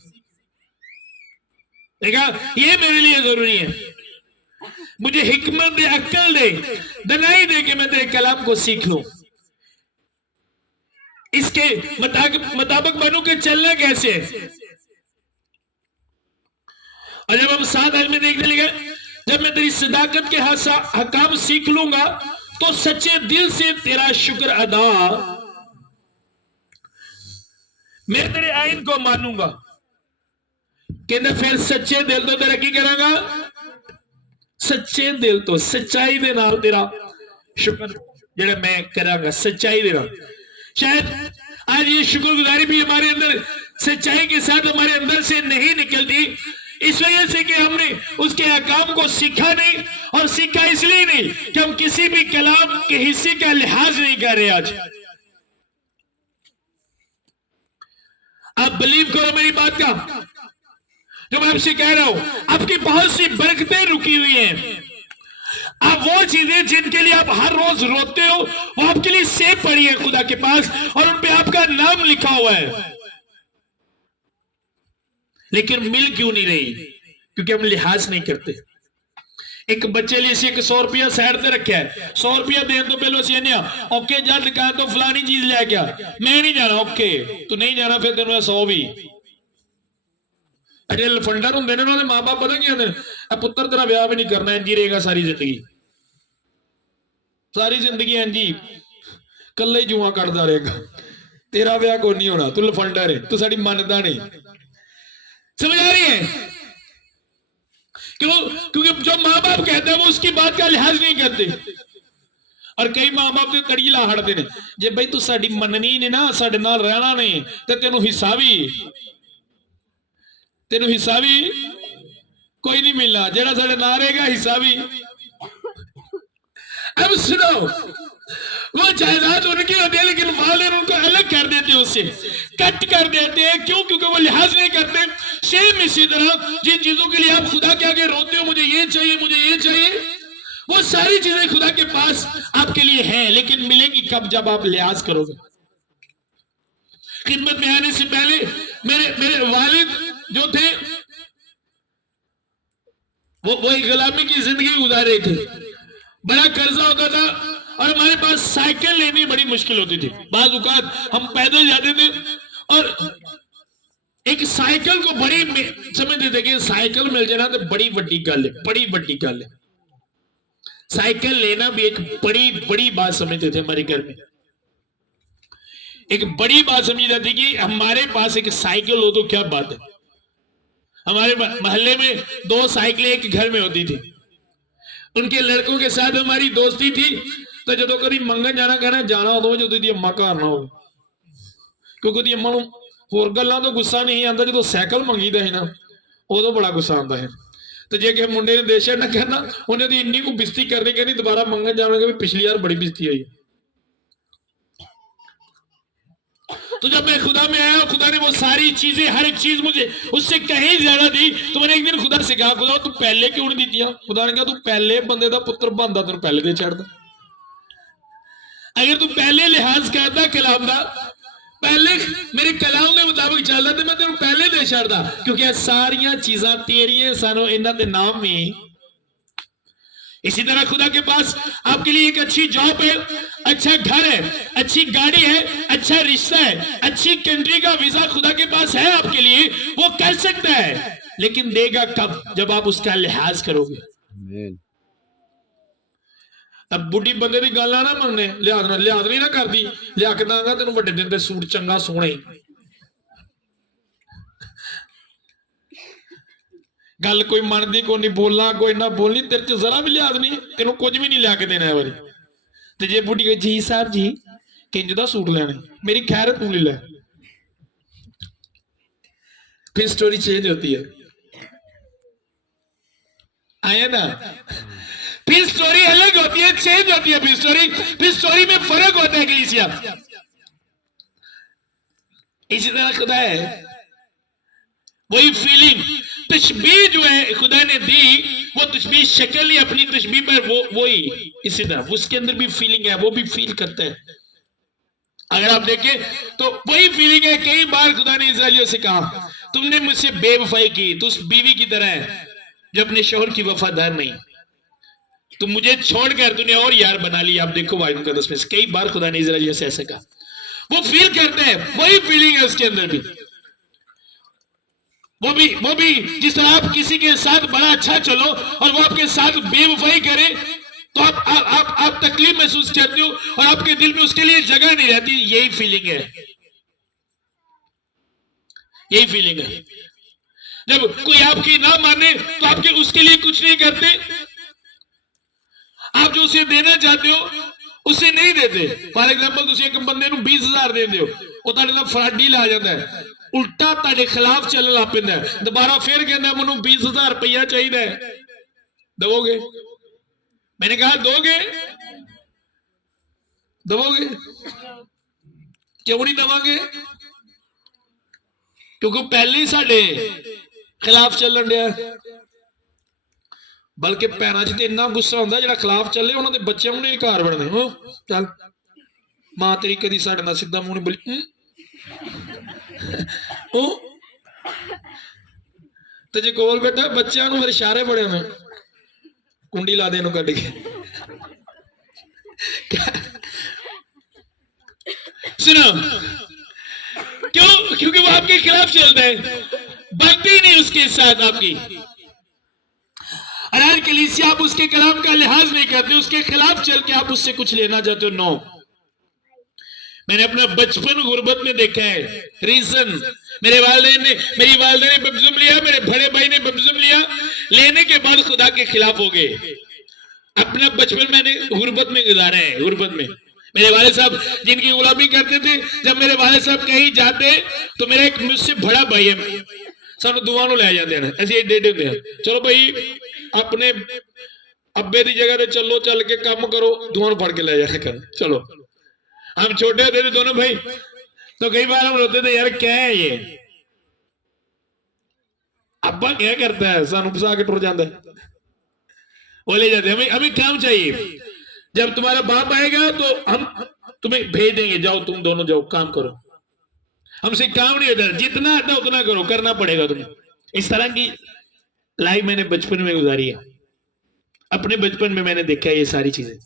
देखा, ये मेरे लिए जरूरी है, मुझे हिकमत दे, अक्ल दे, दनाई दे कि मैं तेरे कलाम को सीख लूं, इसके मुताबिक बनूं कि चलना कैसे। और जब हम 7 आज में देखने लगे, जब मैं तेरी सदाकत के हकाम सीख लूंगा तो सच्चे दिल से तेरा शुक्र अदा मैं तेरे आइन को मानूंगा। कहते फिर सच्चे दिल तो तेरा की करांगा, सच्चे दिल तो सच्चाई दे नाल तेरा शुक्र जेड़ा मैं करांगा, सच्चाई दे नाल। शायद आज ये शुक्रगुजारी भी हमारे अंदर सच्चाई के साथ हमारे अंदर से नहीं निकलती, इस वजह से कि हमने उसके अहकाम को सीखा नहीं, और सीखा इसलिए नहीं कि हम किसी भी कलाम के हिस्से का लिहाज नहीं कर रहे। आज आप बिलीव करो मेरी बात का, जो मैं आपसे कह रहा हूं, आपकी बहुत सी बरकतें रुकी हुई हैं। आप वो चीजें जिनके लिए आप हर रोज रोते हो, वो आपके लिए सेव पड़ी है खुदा के पास, और उन पे आपका नाम लिखा हुआ है, लेकिन मिल क्यों नहीं रही? क्योंकि हम लिहाज नहीं करते। एक बच्चे लिए 100 रुपया साइड से रखा है, 100 रुपया देने तो पहले ओके जा दुकान तो फलानी चीज लेके आ, मैं नहीं जाना, ओके तू नहीं जाना, फिर तेन 100 भी। अरे लफंडर होंगे ने मां बाप पता क्या आते, पुत्र तेरा ब्याह भी नहीं करना, इंजी रहेगा सारी जिंदगी, सारी जिंदगी इंजी कल ही जुआ कटदा रहेगा, तेरा ब्याह कोई नहीं होना, तू लफंडर है, तू साड़ी मनदा नहीं। समझ आ रही है? क्यों? क्योंकि जो मां बाप कहते हैं वो उसकी बात का लिहाज नहीं करते। और कई मां बाप तो तड़ी ला हटते हैं, जे भाई तू साड़ी मननी ने ना, साडे नाल रहना नहीं, तो तेनों हिस्सा भी कोई नहीं मिलना, जेड़ा साडे नाल रहेगा हिस्सा भी। अब सुनो, वो जायदाद उनकी होती है, लेकिन वाले उनको अलग कर देते हैं, उससे कट कर देते हैं। क्यों? क्योंकि वो लिहाज नहीं करते। सेम इसी तरह जिन चीजों के लिए आप खुदा के आगे रोते हो, मुझे ये चाहिए, मुझे ये चाहिए, वो सारी चीजें खुदा के पास आपके लिए हैं, लेकिन मिलेगी कब? जब आप लिहाज करोगे। खिदमत में आने से पहले मेरे वालिद जो थे वो एक गुलामी की जिंदगी गुजार रहे थे, बड़ा कर्जा होता था, और हमारे पास साइकिल लेनी बड़ी मुश्किल होती थी। बाज़ औक़ात हम पैदल जाते थे, और एक साइकिल को बड़ी समझते थे कि साइकिल मिल जाना तो बड़ी वड्डी गल है, बड़ी वड्डी गल है। साइकिल लेना भी एक बड़ी बड़ी बात समझते थे। हमारे घर में एक बड़ी बात समझी जाती कि हमारे पास एक साइकिल हो तो क्या बात है। हमारे मोहल्ले में 2 साइकिलें एक घर में होती थी। उनके लड़कों के साथ हमारी दोस्ती थी, तो जो कभी मंगन जाना कहना जाना उदों जो दी अम्मा घर ना हो, क्योंकि अम्मा को होर गल्लां तो गुस्सा नहीं आता, जो साइकिल मंगीदा है ना उदों बड़ा गुस्सा आता है। तो जे कि मुंडे ने दे छड़ना कहना, उन्हें दी इन्नी को बिस्ती करनी, कहनी दोबारा मंगन जाना भी पिछली बार बड़ी बिस्ती आई। तो जब मैं खुदा में आया, खुदा ने वो सारी चीजें, हर एक चीज मुझे उससे कहीं ज्यादा दी। तो मैंने एक दिन खुदा से कहा, खुदा तू पहले क्यों नहीं दी? खुदा ने कहा, तू पहले बंदे का पुत्र बनता तेन पहले दे छड़दा। अगर तू पहले लिहाज करता कलाम का, पहले मेरे कलाम के मुताबिक चलता, तो मैं तेन पहले दे छड़दा, क्योंकि सारिया चीजा तेरिया सानू इन्हां दे नाम में। इसी तरह खुदा के पास आपके लिए एक अच्छी जॉब है, अच्छा घर है, अच्छी गाड़ी है, अच्छा रिश्ता है, अच्छी कंट्री का वीजा खुदा के पास है आपके लिए, वो कर सकता है, लेकिन देगा कब? जब आप उसका लिहाज करोगे। अब बुढ़ी बंदे की गल ना मनने, लिहाज नहीं ना करती, लिया के दांगा तेन वड्डे दिन ते सूट चंगा सोहने, गल कोई मनदी को नहीं, बोलना कोई ना बोलनी, तेरे च जरा भी लिहाज नहीं, तेन कुछ भी नहीं लिया के देना है बारी। तो जे बुढ़ी जी साहब जी किंज दा सूट लेना, मेरी खैर तू ले लै, फिर स्टोरी चेंज होती है। आया ना, फिर स्टोरी अलग होती है, चेंज होती है, फिर स्टोरी में फर्क होता है कलीसिया। इसी तरह खुदा है, वही फीलिंग तशबीह जो है खुदा ने दी, वो तशबीह शक्ल ही अपनी तशबीह पर वही इसी तरह उसके अंदर भी फीलिंग है, वो भी फील करता है। अगर आप देखें तो वही फीलिंग है। कई बार खुदा ने इस्राएलियों से कहा तुमने मुझसे बेवफाई की, तू उस बीवी की तरह है जो अपने शौहर की वफादार नहीं, तुम मुझे छोड़कर तूने और यार बना लिया। आप देखो वाहिद मुकद्दस में कई बार खुदा ने इस्राएलियों से ऐसा कहा, वो फील करते हैं, वही फीलिंग है उसके अंदर भी। वो भी जिस तरह आप किसी के साथ बड़ा अच्छा चलो और वो आपके साथ बेवफाई करे तो आप तकलीफ महसूस करते हो और आपके दिल में उसके लिए जगह नहीं रहती। यही फीलिंग है, यही फीलिंग है। जब कोई आपकी ना माने तो आपके उसके लिए कुछ नहीं करते, आप जो उसे देना चाहते हो उसे नहीं देते। फॉर एग्जाम्पल तुम एक बंदे को 20,000 देंदे हो, वो ਤੁਹਾਡੇ ਨਾਲ ਫਰਾਡੀ ਲਾ ਜਾਂਦਾ ਹੈ, उल्टा ਤੁਹਾਡੇ खिलाफ चलन ਲੱਗ ਪੈਂਦਾ ਹੈ, दोबारा फिर कहना ਮੈਨੂੰ 20,000 रुपया चाहिए है, दोगे? मैंने कहा दोगे, दोगे? क्यों नहीं दवांगे? क्योंकि पहले ही साडे खिलाफ चलन दिया, बल्कि भैनों च इन्ना गुस्सा होंदा जिहड़ा खिलाफ चले उन्होंने बच्चों को नहीं घर बनने। हो चल मां तेरी कदी साडे नाल सीधा मुंह नहीं बोली, तो जे कोल बैठा बच्चों को फिर इशारे बड़े होने, कुंडी ला दे कट के। सुनो क्यों? क्योंकि वो आपके खिलाफ चलता है, बनती नहीं उसके साथ आपकी। और आज कलीसिया आप उसके कलाम का लिहाज नहीं करते, उसके खिलाफ चल के आप उससे कुछ लेना चाहते हो। नो, मैंने अपना बचपन गुर्बत में देखा है। रीजन मेरी वालिदैन ने बपतिस्मा लिया, मेरे बड़े भाई ने बपतिस्मा लिया, लेने के बाद खुदा के खिलाफ हो गए। अपना बचपन मैंने गुर्बत में गुजारा है। गुर्बत में मेरे वाले साहब जिनकी गुलामी करते थे, जब मेरे वाले साहब कहीं जाते तो मेरा एक मुझसे बड़ा भाई है, सानू दुआ लै जाते हैं, ऐसे एडे होंगे, चलो भाई अपने अब्बे की जगह पे चलो, चल के काम करो, दुआ फड़ के ले जाया कर। चलो हम छोटे होते थे दोनों भाई, तो कई बार हम रोते थे यार क्या है ये, अब्बा क्या करता है, सानू फसा के टुर जाता है, वो ले जाते हैं। हमें काम चाहिए, जब तुम्हारा बाप आएगा तो हम तुम्हें भेज देंगे, जाओ तुम दोनों जाओ काम करो, हमसे काम नहीं होता, जितना आता उतना करो, करना पड़ेगा तुम्हें। इस तरह की लाइफ मैंने बचपन में गुजारी है, अपने बचपन में मैंने देखा है ये सारी चीजें।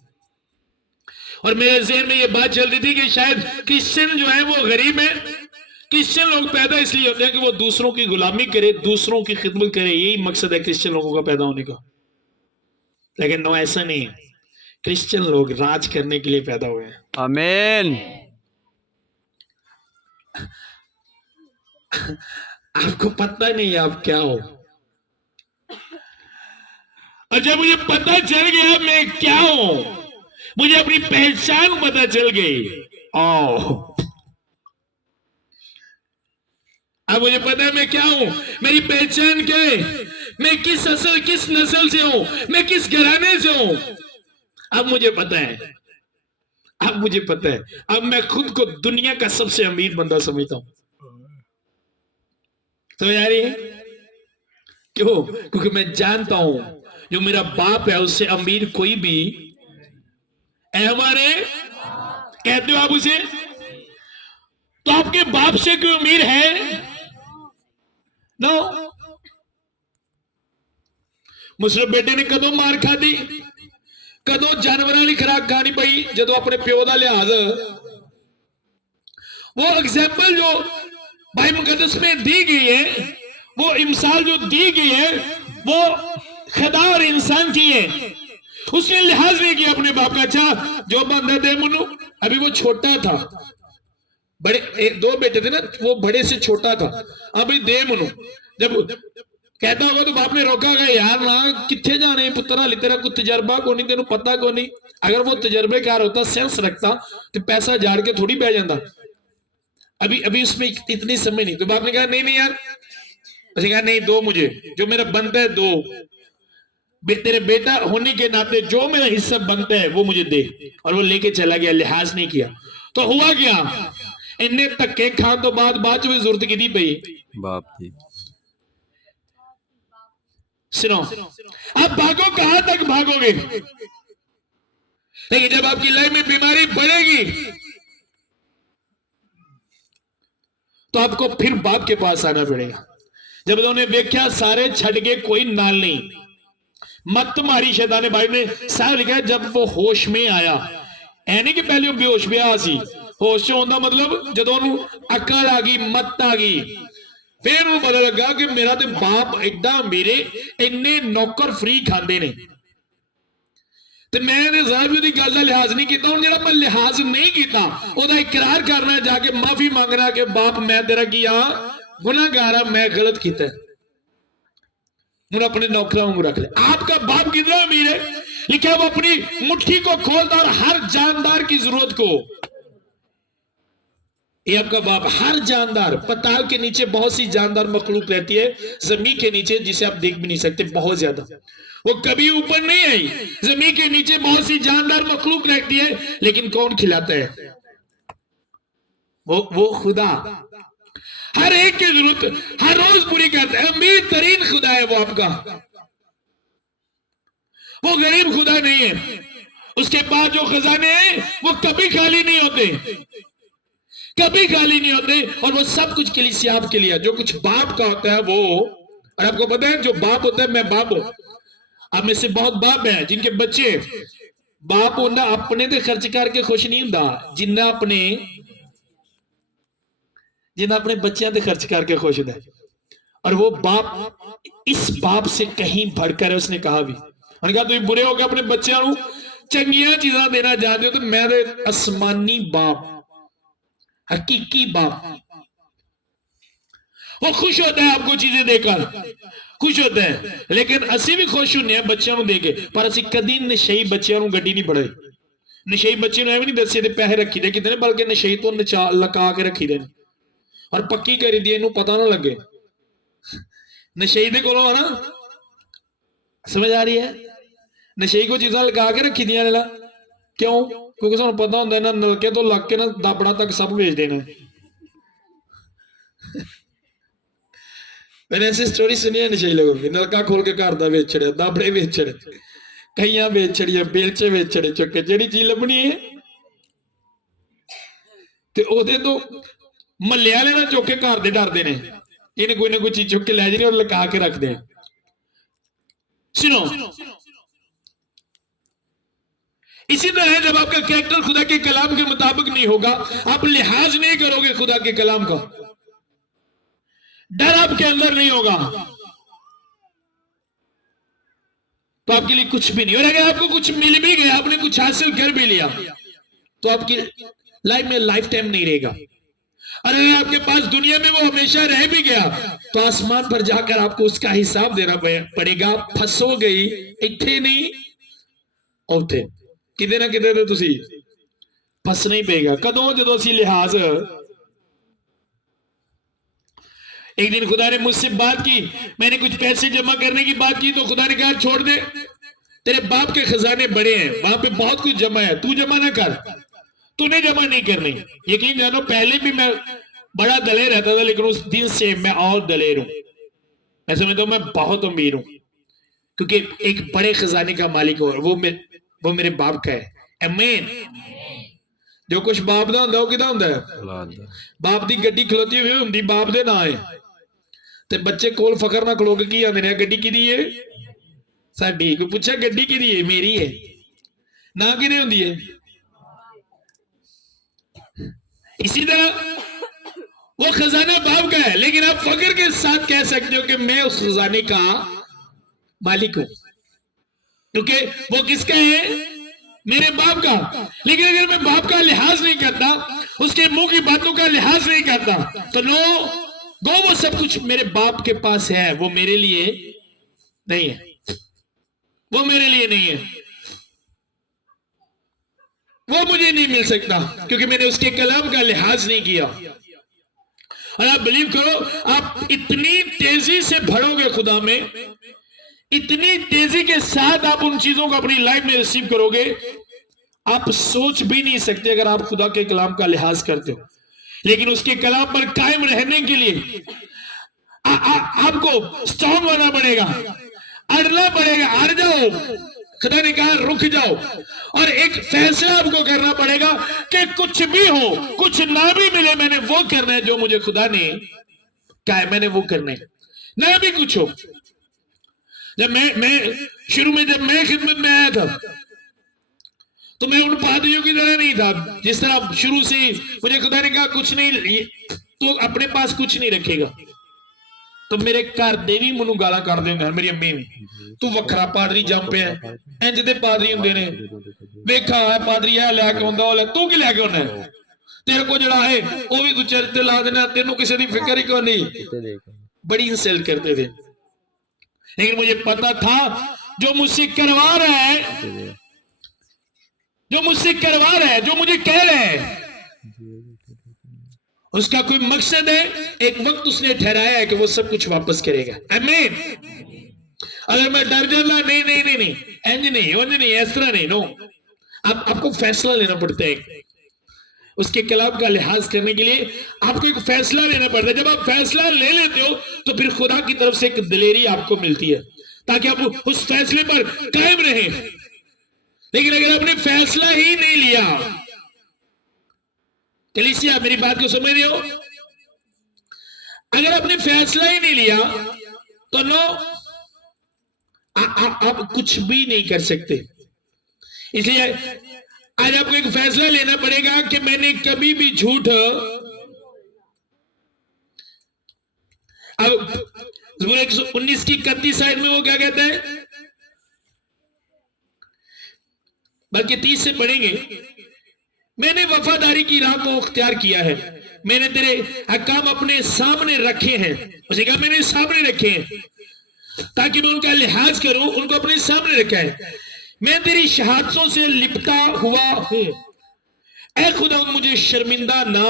और मेरे ज़हन में ये बात चल रही थी कि शायद क्रिश्चियन जो है वो गरीब है। क्रिश्चियन लोग पैदा इसलिए होते हैं कि वो दूसरों की गुलामी करे, दूसरों की खिदमत करे, यही मकसद है क्रिश्चियन लोगों का पैदा होने का। लेकिन नो, ऐसा नहीं है। क्रिश्चियन लोग राज करने के लिए पैदा हुए हैं। आमीन। आपको पता नहीं आप क्या हो, और जब मुझे पता चल गया मैं क्या हूं, मुझे अपनी पहचान पता चल गई। अब मुझे पता है मैं क्या हूं, मेरी पहचान क्या है, मैं किस नस्ल से हूं, मैं किस घराने से हूं। अब मुझे पता है, अब मुझे पता है, अब मैं खुद को दुनिया का सबसे अमीर बंदा समझता हूं। समझ आ रही है? क्यों? क्योंकि मैं जानता हूं जो मेरा बाप है उससे अमीर कोई भी है। हमारे कहते हो आप उसे, तो आपके बाप से कोई अमीर है? नो। मुसरफ बेटे ने कदों मार खादी, कदों जानवरों की खुराक खानी पई, जो अपने प्यो का लिहाज। वो एग्जाम्पल जो बाइबल मुकद्दस में दी गई है, वो मिसाल जो दी गई है, वो खुदा और इंसान की है। उसने लिहाज नहीं किया अपने बाप का। अच्छा जो बंदा दे मुनु, अभी वो छोटा था, बड़े दो बेटे थे ना, वो बड़े से छोटा था, अभी दे मुनु। जब कहता होगा तो बाप ने रोका गया, यार ना किथे जाने पुत्र, हाली तेरा कोई तजर्बा को नहीं, तेन पता को नहीं। अगर वो तजर्बेकार होता, सेंस रखता, तो पैसा जाड़ के थोड़ी बह जाता। अभी अभी उसमें इतनी समय नहीं। तो बाप ने कहा नहीं नहीं यार, उसने कहा नहीं, दो मुझे, जो मेरा बनता है दो, तेरे बेटा होने के नाते जो मेरा हिस्सा बनता है वो मुझे दे। और वो लेके चला गया, लिहाज नहीं किया। तो हुआ क्या, इन्ने धक्के खान तो बाद में जरूरत की पई बाप की। सुनो, आप भागो, कहां तक भागोगे? लेकिन जब आपकी लाइफ में बीमारी बढ़ेगी तो आपको फिर बाप के पास आना पड़ेगा। जब उन्होंने देखा सारे छड़ के कोई नाल नहीं, मत मारी शैतान भाई ने साहब लिखा है, जब वो होश में आया, ऐ नहीं कि पहले वो बेहोश भी आ सी, होश च होंदा मतलब जदों ओनू अकल आ गई, मत आ गई, फिर उन्हें पता लगा कि मेरा तो बाप एडा, मेरे इन्ने नौकर फ्री खाते ने, तो मैं साहब उसकी गल का लिहाज नहीं किया। हुण जिहड़ा मैं लिहाज नहीं किया, उसका इकरार करना, जाके माफी मंगना कि बाप मैं तेरा की गुनाहगार आ, मैं गलत किया, अपने नौकरों वांगू रख ले। आपका बाप कितना अमीर है, लिखा वो अपनी मुट्ठी को खोलता और हर जानदार की जरूरत को, ये आपका बाप हर जानदार, पताल के नीचे बहुत सी जानदार मखलूक रहती है, जमीन के नीचे जिसे आप देख भी नहीं सकते, बहुत ज्यादा, वो कभी ऊपर नहीं आई। जमीन के नीचे बहुत सी जानदार मखलूक रहती है, लेकिन कौन खिलाता है? वो खुदा हर एक की जरूरत हर रोज पूरी करता है। अमीर तरीन खुदा है वो आपका, वो गरीब खुदा नहीं है। उसके पास जो खजाने हैं वो कभी खाली नहीं होते, कभी खाली नहीं होते, और वो सब कुछ के लिए आपके लिए, जो कुछ बाप का होता है वो। और आपको पता है जो बाप होता है, मैं बाप हूं, अब में से बहुत बाप है जिनके बच्चे, बाप होना अपने ते खर्च करके खुश नहीं होता, जिन्ना अपने बच्चों ते खर्च करके खुश होता है। और वो बाप इस बाप से कहीं बढ़कर है। उसने कहा भी, उन्होंने कहा तुम बुरे हो गए अपने बच्चों को चंगियां चीजां देना चाहते हो, तो मैं आसमानी बाप, हकीकी बाप, वो खुश होता है आपको चीजें देकर, खुश होता है। लेकिन असी भी खुश होने हैं बच्चों को देके, पर असी कदी नशेई बच्चों को गड्डी नहीं पढ़ाई। नशेई बच्चे ने भी नहीं दसे पैसे रखी दे कितने, बल्कि नशेई तो लका के रखी दे और पक्की करी दी, इनू पता ना लगे नशेई दे कोलों, है ना, समझ आ रही है? नशेई को चीजा लगा के रखी दिया ने, क्यों? क्योंकि सानू पता होंदा इन्हां नलके तो लग के ना दाबड़ा तक सब बेच देना। मैंने ऐसी स्टोरी सुनी है नशेई लोगों की, नलका खोल के घर दा बेच छड़िया, दाबड़े बेच छड़े, कईयां बेच छड़िया, बेलचे बेच छड़े, चुके जेड़ी चीज लभनी है ते ओदे तो महल्ले वाले ना चुक के घर दे डरदे ने, इन्हें कोई ना कोई चीज चुक के लै जानी और लगा के रखते हैं। सुनो, इसी तरह जब आपका कैरेक्टर खुदा के कलाम के मुताबिक नहीं होगा, आप लिहाज नहीं करोगे खुदा के कलाम का, डर आपके अंदर नहीं होगा, तो आपके लिए कुछ भी नहीं। और अगर आपको कुछ मिल भी गया, आपने कुछ हासिल कर भी लिया, तो आपकी लाइफ में लाइफ टाइम नहीं रहेगा। और अगर आपके पास दुनिया में वो हमेशा रह भी गया, तो आसमान पर जाकर आपको उसका हिसाब देना पड़ेगा। फंसो गई इत्थे नहीं उथे, किते ना किते तो तुसी फसना ही पेगा। कदों जदों असीं लिहाज, एक दिन खुदा ने मुझसे बात की, मैंने कुछ पैसे जमा करने की बात की, तो खुदा ने कहा छोड़ दे, तेरे बाप के खजाने बड़े हैं, वहां पे बहुत कुछ जमा है, तू जमा ना कर, तूने जमा नहीं करनी। यकीन जानो पहले भी मैं बड़ा दलेर रहता था, लेकिन उस दिन से मैं और दलेर हूं। मैं समझता हूं मैं बहुत अमीर हूं, क्योंकि एक बड़े खजाने का मालिक हो, वो मेरे बाप का है। आमीन। जो कुछ बाप दा हुंदा वो किदा हुंदा है? बाप दी गड्डी खलोती हुई हुंदी बाप दे नां है, ते बच्चे कोल फकर ना खलो के की आंदे ने, गड्डी किदी है? साडी। कोई पूछा गड्डी किदी है? मेरी है। ना किदी हुंदी है? इसी तरह वो खजाना बाप का है, लेकिन आप फख्र के साथ कह सकते हो कि मैं उस खजाने का मालिक हूं, क्योंकि वो किसका है? मेरे बाप का। लेकिन अगर मैं बाप का लिहाज नहीं करता, उसके मुंह की बातों का लिहाज नहीं करता, तो नो गो वो सब कुछ मेरे बाप के पास है, वो मेरे लिए नहीं है, वो मेरे लिए नहीं है, वो मुझे नहीं मिल सकता, क्योंकि मैंने उसके कलाम का लिहाज नहीं किया। और आप बिलीव करो, आप इतनी तेजी से बढ़ोगे खुदा में, इतनी तेजी के साथ आप उन चीजों को अपनी लाइफ में रिसीव करोगे, आप सोच भी नहीं सकते अगर आप खुदा के कलाम का लिहाज करते हो। लेकिन उसके कलाम पर कायम रहने के लिए आपको स्ट्रांग होना पड़ेगा, अड़ना पड़ेगा। अड़ जाओ, खुदा ने कहा रुक जाओ, और एक फैसला आपको करना पड़ेगा कि कुछ भी हो, कुछ ना भी मिले, मैंने वो करना है जो मुझे खुदा ने कहा है, मैंने वो करना है, ना भी कुछ हो। जब मैं शुरू में जब मैं खिदमत में आया था, तो मैं उन पादरियों की तरह नहीं था, जिस तरह शुरू से मुझे खुदा ने कहा कुछ नहीं, तो अपने पास कुछ नहीं रखेगा। तो मेरे घर दे भी मैनू गाला कढ़ देंगे, मेरी अम्मी भी, तू वखरा पादरी जम पे है, इंज दे पादरी हुंदे ने, वेखा है पादरी है लैके आउंदा, ओ तू की लैके आउंदा, तेरे को जड़ा है वो भी तू चर्च ते ला देना, तेनू किसी दी फिक्र ही कोई नहीं। बड़ी इंसल्ट करते थे, लेकिन मुझे पता था जो मुझसे करवा रहा है, जो मुझसे करवा रहा है, जो मुझे कह रहा है, उसका कोई मकसद है, एक वक्त उसने ठहराया है कि वो सब कुछ वापस करेगा। आमीन। अगर मैं डर जाऊंगा, नहीं नहीं नहीं नहीं, इंज नहीं, उंज नहीं, इस तरह नहीं, नो। आपको फैसला लेना पड़ता है, उसके कलाम का लिहाज करने के लिए आपको एक फैसला लेना पड़ता है। जब आप फैसला ले लेते हो तो फिर खुदा की तरफ से एक दिलेरी आपको मिलती है, ताकि आप उस फैसले पर कायम रहें। लेकिन अगर आपने फैसला ही नहीं लिया, कलीसिया मेरी बात को समझ रहे हो, अगर आपने फैसला ही नहीं लिया तो नो, आप कुछ भी नहीं कर सकते। इसलिए आज आपको एक फैसला लेना पड़ेगा कि मैंने कभी भी झूठ, अब 119 की 31 आयत में वो क्या कहता है, बल्कि 30 से पढ़ेंगे, मैंने वफादारी की राह को अख्तियार किया है, मैंने तेरे अहकाम अपने सामने रखे हैं। उसे कहा मैंने सामने रखे हैं ताकि मैं उनका लिहाज करूं, उनको अपने सामने रखा है। मैं तेरी शहादतों से लिपटा हुआ हूं, ऐ खुदा मुझे शर्मिंदा ना।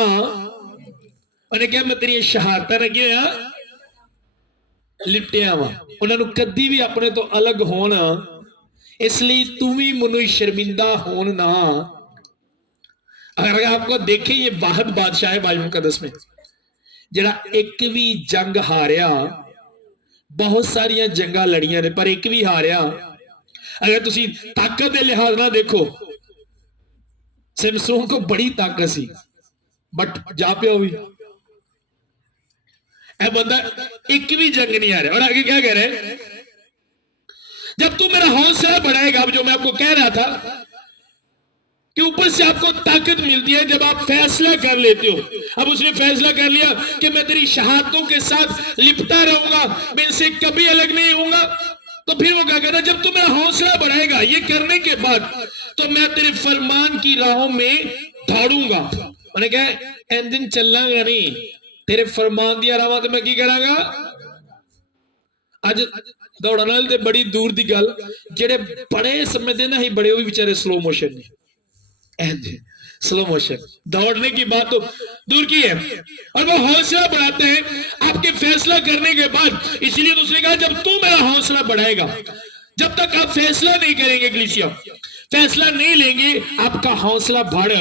उन्हें क्या मैं तेरी शहादत ने क्या लिपटिया वा, उन्होंने कदी भी अपने तो अलग होना, इसलिए तू भी मनु शर्मिंदा होन ना। अगर आपको देखें, ये वाहद बादशाह है बाइबल मुकद्दस में, जरा एक भी जंग हारिया, बहुत सारिया जंगा लड़िया ने पर एक भी हारिया। अगर तुसी ताकत के लिहाज ना देखो, सिमसोन को बड़ी ताकत सी, बट जा पिया भी बंदा एक भी जंग नहीं आ रहा। और आगे क्या कह रहे, जब तू मेरा हौसला बढ़ाएगा, अब जो मैं आपको कह रहा था कि ऊपर से आपको ताकत मिलती है जब आप फैसला कर लेते हो। अब उसने फैसला कर लिया कि मैं तेरी शहादतों के साथ लिपटा रहूंगा, मैं इनसे कभी अलग नहीं होऊंगा। तो फिर वो क्या कहता, जब तू मेरा हौसला बढ़ाएगा, ये करने के बाद तो मैं तेरे फरमान की राहों में दौड़ूंगा। उन्हें कहा इन दिन चलांगा नहीं, तेरे फरमान दिया राह तो मैं की करांगा। अज दौड़न वाले ते बड़ी दूर की गल, जेड़े बड़े समझते ना ही बड़े, वो भी बेचारे स्लो मोशन ने, स्लो मोशन, दौड़ने की बात तो दूर की है। और वो हौसला बढ़ाते हैं आपके फैसला करने के बाद। इसलिए तो उसने कहा जब तू मेरा हौसला बढ़ाएगा, जब तक आप फैसला नहीं करेंगे, कलीसिया फैसला नहीं लेंगे, आपका हौसला बढ़।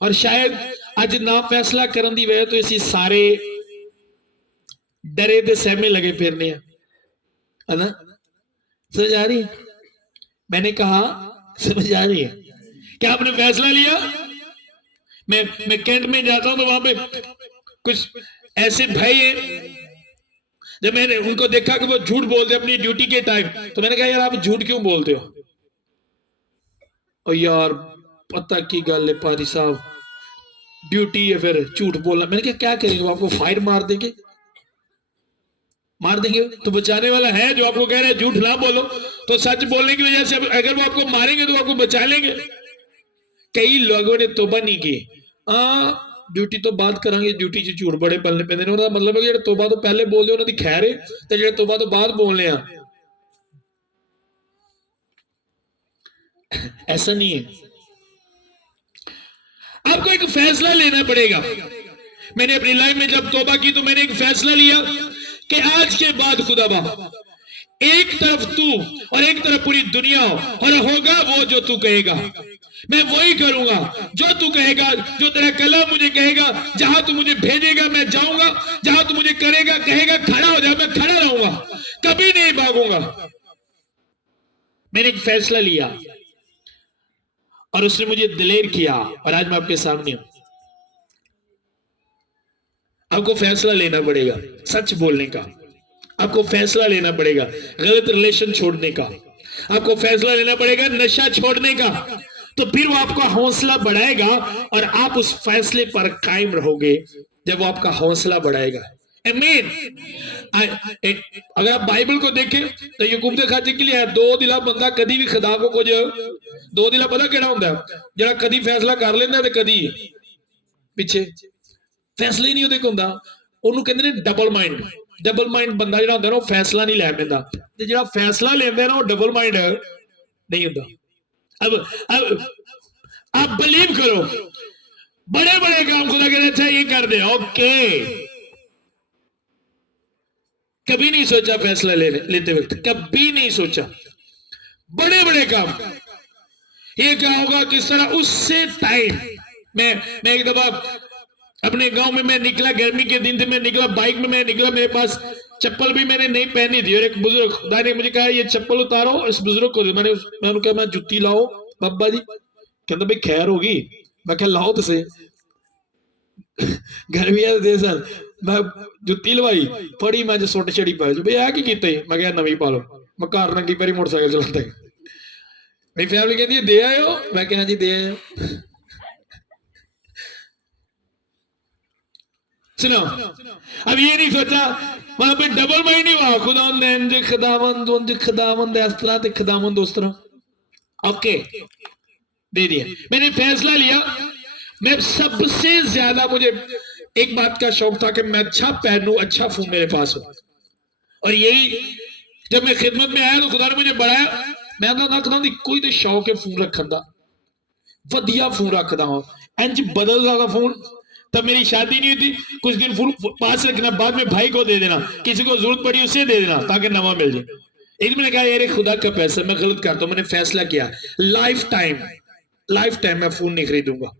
और शायद आज ना फैसला करने की वजह तो इसी सारे डरे दे सहमे लगे फिरने, है ना? समझ आ रही है? मैंने कहा समझ आ रही है? क्या आपने फैसला लिया? मैं कैंट में जाता हूं तो वहां पे कुछ ऐसे भाई हैं, जब मैंने उनको देखा कि वो झूठ बोलते अपनी ड्यूटी के टाइम, तो मैंने कहा यार आप झूठ क्यों बोलते हो? और यार पता की गल है पारी साहब, ड्यूटी है फिर झूठ बोलना। मैंने कहा क्या करेंगे, वो आपको फायर मार देंगे, मार देंगे। तो बचाने वाला है जो आपको कह रहे हैं झूठ ना बोलो, तो सच बोलने की वजह से अगर वो आपको मारेंगे तो आपको बचा लेंगे। कई लोगों ने तौबा नहीं की, ड्यूटी तो बाद करांगे, ड्यूटी च झूठ बड़े पलने पैंदे ने। उहदा मतलब है कि जेड़े तौबा तो पहले बोलदे उन्हां दी खैर है, ते जेड़े तौबा तो बाद बोलने आ ऐसा नहीं है। आपको एक फैसला लेना पड़ेगा। मैंने अपनी लाइफ में जब तौबा की तो मैंने एक फैसला लिया कि आज के बाद खुदाबा एक तरफ तू और एक तरफ पूरी दुनिया हो, और होगा वो जो तू कहेगा, मैं वही करूंगा जो तू कहेगा, जो तेरा कलाम मुझे कहेगा। जहां तू मुझे भेजेगा मैं जाऊंगा, जहां तू मुझे करेगा कहेगा खड़ा हो जा, मैं खड़ा रहूंगा, कभी नहीं भागूंगा। मैंने एक फैसला लिया और उसने मुझे दिलेर किया, और आज मैं आपके सामने हूं। आपको फैसला लेना पड़ेगा सच बोलने का, आपको फैसला लेना पड़ेगा गलत रिलेशन छोड़ने का, आपको फैसला लेना पड़ेगा नशा छोड़ने का। तो फिर वो आपका हौसला बढ़ाएगा और आप उस फैसले पर कायम रहोगे जब वो आपका हौसला बढ़ाएगा। आमीन। अगर आप बाइबल को देखें तो याकूब दे खाते के लिए है, दो दिला बंदा कभी भी खुदा को कुछ, दो दिला पता केड़ा हुंदा है, जेड़ा कभी फैसला कर लेंदा ते कभी पिछे फैसला ही नहीं ਉਹਦੇ ਹੁੰਦਾ। ਉਹਨੂੰ ਕਹਿੰਦੇ ਨੇ ਡਬਲ ਮਾਈਂਡ। डबल माइंड बंदा ਜਿਹੜਾ ਹੁੰਦਾ ਨਾ ਉਹ फैसला नहीं ਲੈ ਪੈਂਦਾ, ਤੇ ਜਿਹੜਾ फैसला ਲੈਂਦਾ ਨਾ ਉਹ डबल माइंड नहीं ਹੁੰਦਾ। अब आप बिलीव करो, बड़े बड़े काम खुदा कहना अच्छा ये कर दे, ओके। कभी नहीं सोचा फैसला लेते वक्त, कभी नहीं सोचा। बड़े बड़े काम ये क्या होगा किस तरह, उससे टाइम मैं एक दफा अपने गांव में मैं निकला, गर्मी के दिन थे, मैं निकला बाइक में, मैं निकला, मेरे पास चप्पल भी मैंने नहीं पहनी थी, और एक बुजुर्ग खुदा ने मुझे कहा ये चप्पल उतारो इस बुजुर्ग को दे। मैंने उन्होंने कहा मैं जुत्ती लाओ बाबा जी, कहता भाई खैर होगी, मैं क्या लाओ तो सही। गर्मियां दे सन, मैं जुत्ती लवाई फड़ी, मैं जो सुट छड़ी पा भाई आ की कीता, मैं क्या नवी पा लो, मैं घर ना कई बारी मोटरसाइकिल चलाता है। मेरी फैमिली कहती है दे आयो, मैं क्या जी दे आयो। सुनो, अब ये नहीं सोचा वहां पे डबल माइंड ही हुआ, खुदावंद इस तरह ते खुदावंद उस तरह, ओके दे दिया। मैंने फैसला लिया। मैं सबसे ज्यादा मुझे एक बात का शौक था कि मैं अच्छा पहनूं, अच्छा फोन मेरे पास हो, और यही जब मैं खिदमत में आया तो खुदा ने मुझे बढ़ाया। मैं रखदा कोई तो शौक है फोन रखन दा, वधिया फोन रखदा हूं, इंज बदलदा फोन। तब मेरी शादी नहीं हुई थी, कुछ दिन फोन पास रखना, बाद में भाई को दे देना, किसी को जरूरत पड़ी उसे दे देना ताकि नवा मिल जाए। एक दिन मैंने कहा यार खुदा का पैसा, मैं गलत करता हूं। मैंने फैसला किया लाइफ टाइम मैं फोन नहीं खरीदूंगा,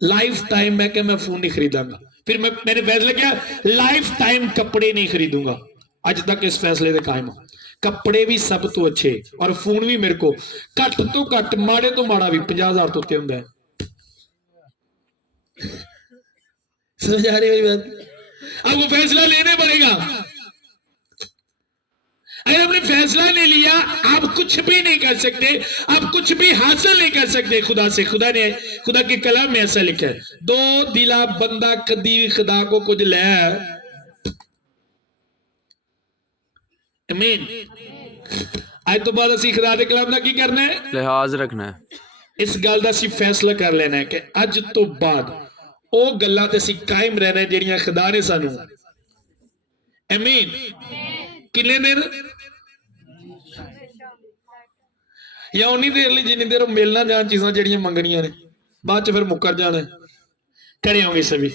लाइफ टाइम मैं क्या मैं फोन नहीं खरीदांगा। फिर मैंने फैसला किया लाइफ टाइम कपड़े नहीं खरीदूंगा। आज तक इस फैसले से कायम हूं। कपड़े भी सब तो अच्छे और फोन भी मेरे को घट तो घट, माड़े तो माड़ा भी 50,000 तो उत्ते हुंदा है। समझ आ रही है बात? अब वो फैसला लेने पड़ेगा। अगर आपने फैसला ले लिया आप कुछ भी नहीं कर सकते, आप कुछ भी हासिल नहीं कर सकते खुदा से। खुदा के कलाम में ऐसा लिखा है, दो दिला बंदा कदी भी खुदा को कुछ ले। आमीन। आज तो बाद असी खुदा के कलाम का की करना है, लिहाज रखना है। इस गल का असी फैसला कर लेना है कि अज तो बाद ਉਹ ਗੱਲਾਂ ਤੇ ਅਸੀਂ ਕਾਇਮ ਰਹਿਣਾ ਜਿਹੜੀਆਂ ਖੁਦਾ ਨੇ ਸਾਨੂੰ। ਆਮੀਨ। ਕਿੰਨੇ ਦਿਨ ਜਾਂ ਉਨੀ ਦੇਰ ਲਈ ਜਿੰਨੀ ਦੇਰ ਮਿਲਣਾ ਜਾਣ ਚੀਜ਼ਾਂ ਜਿਹੜੀਆਂ ਮੰਗਣੀਆਂ ਨੇ, ਬਾਅਦ ਚ ਫਿਰ ਮੁੱਕਰ ਜਾਣਾ। ਖੜੇ ਹੋਗੇ ਸਭੀ।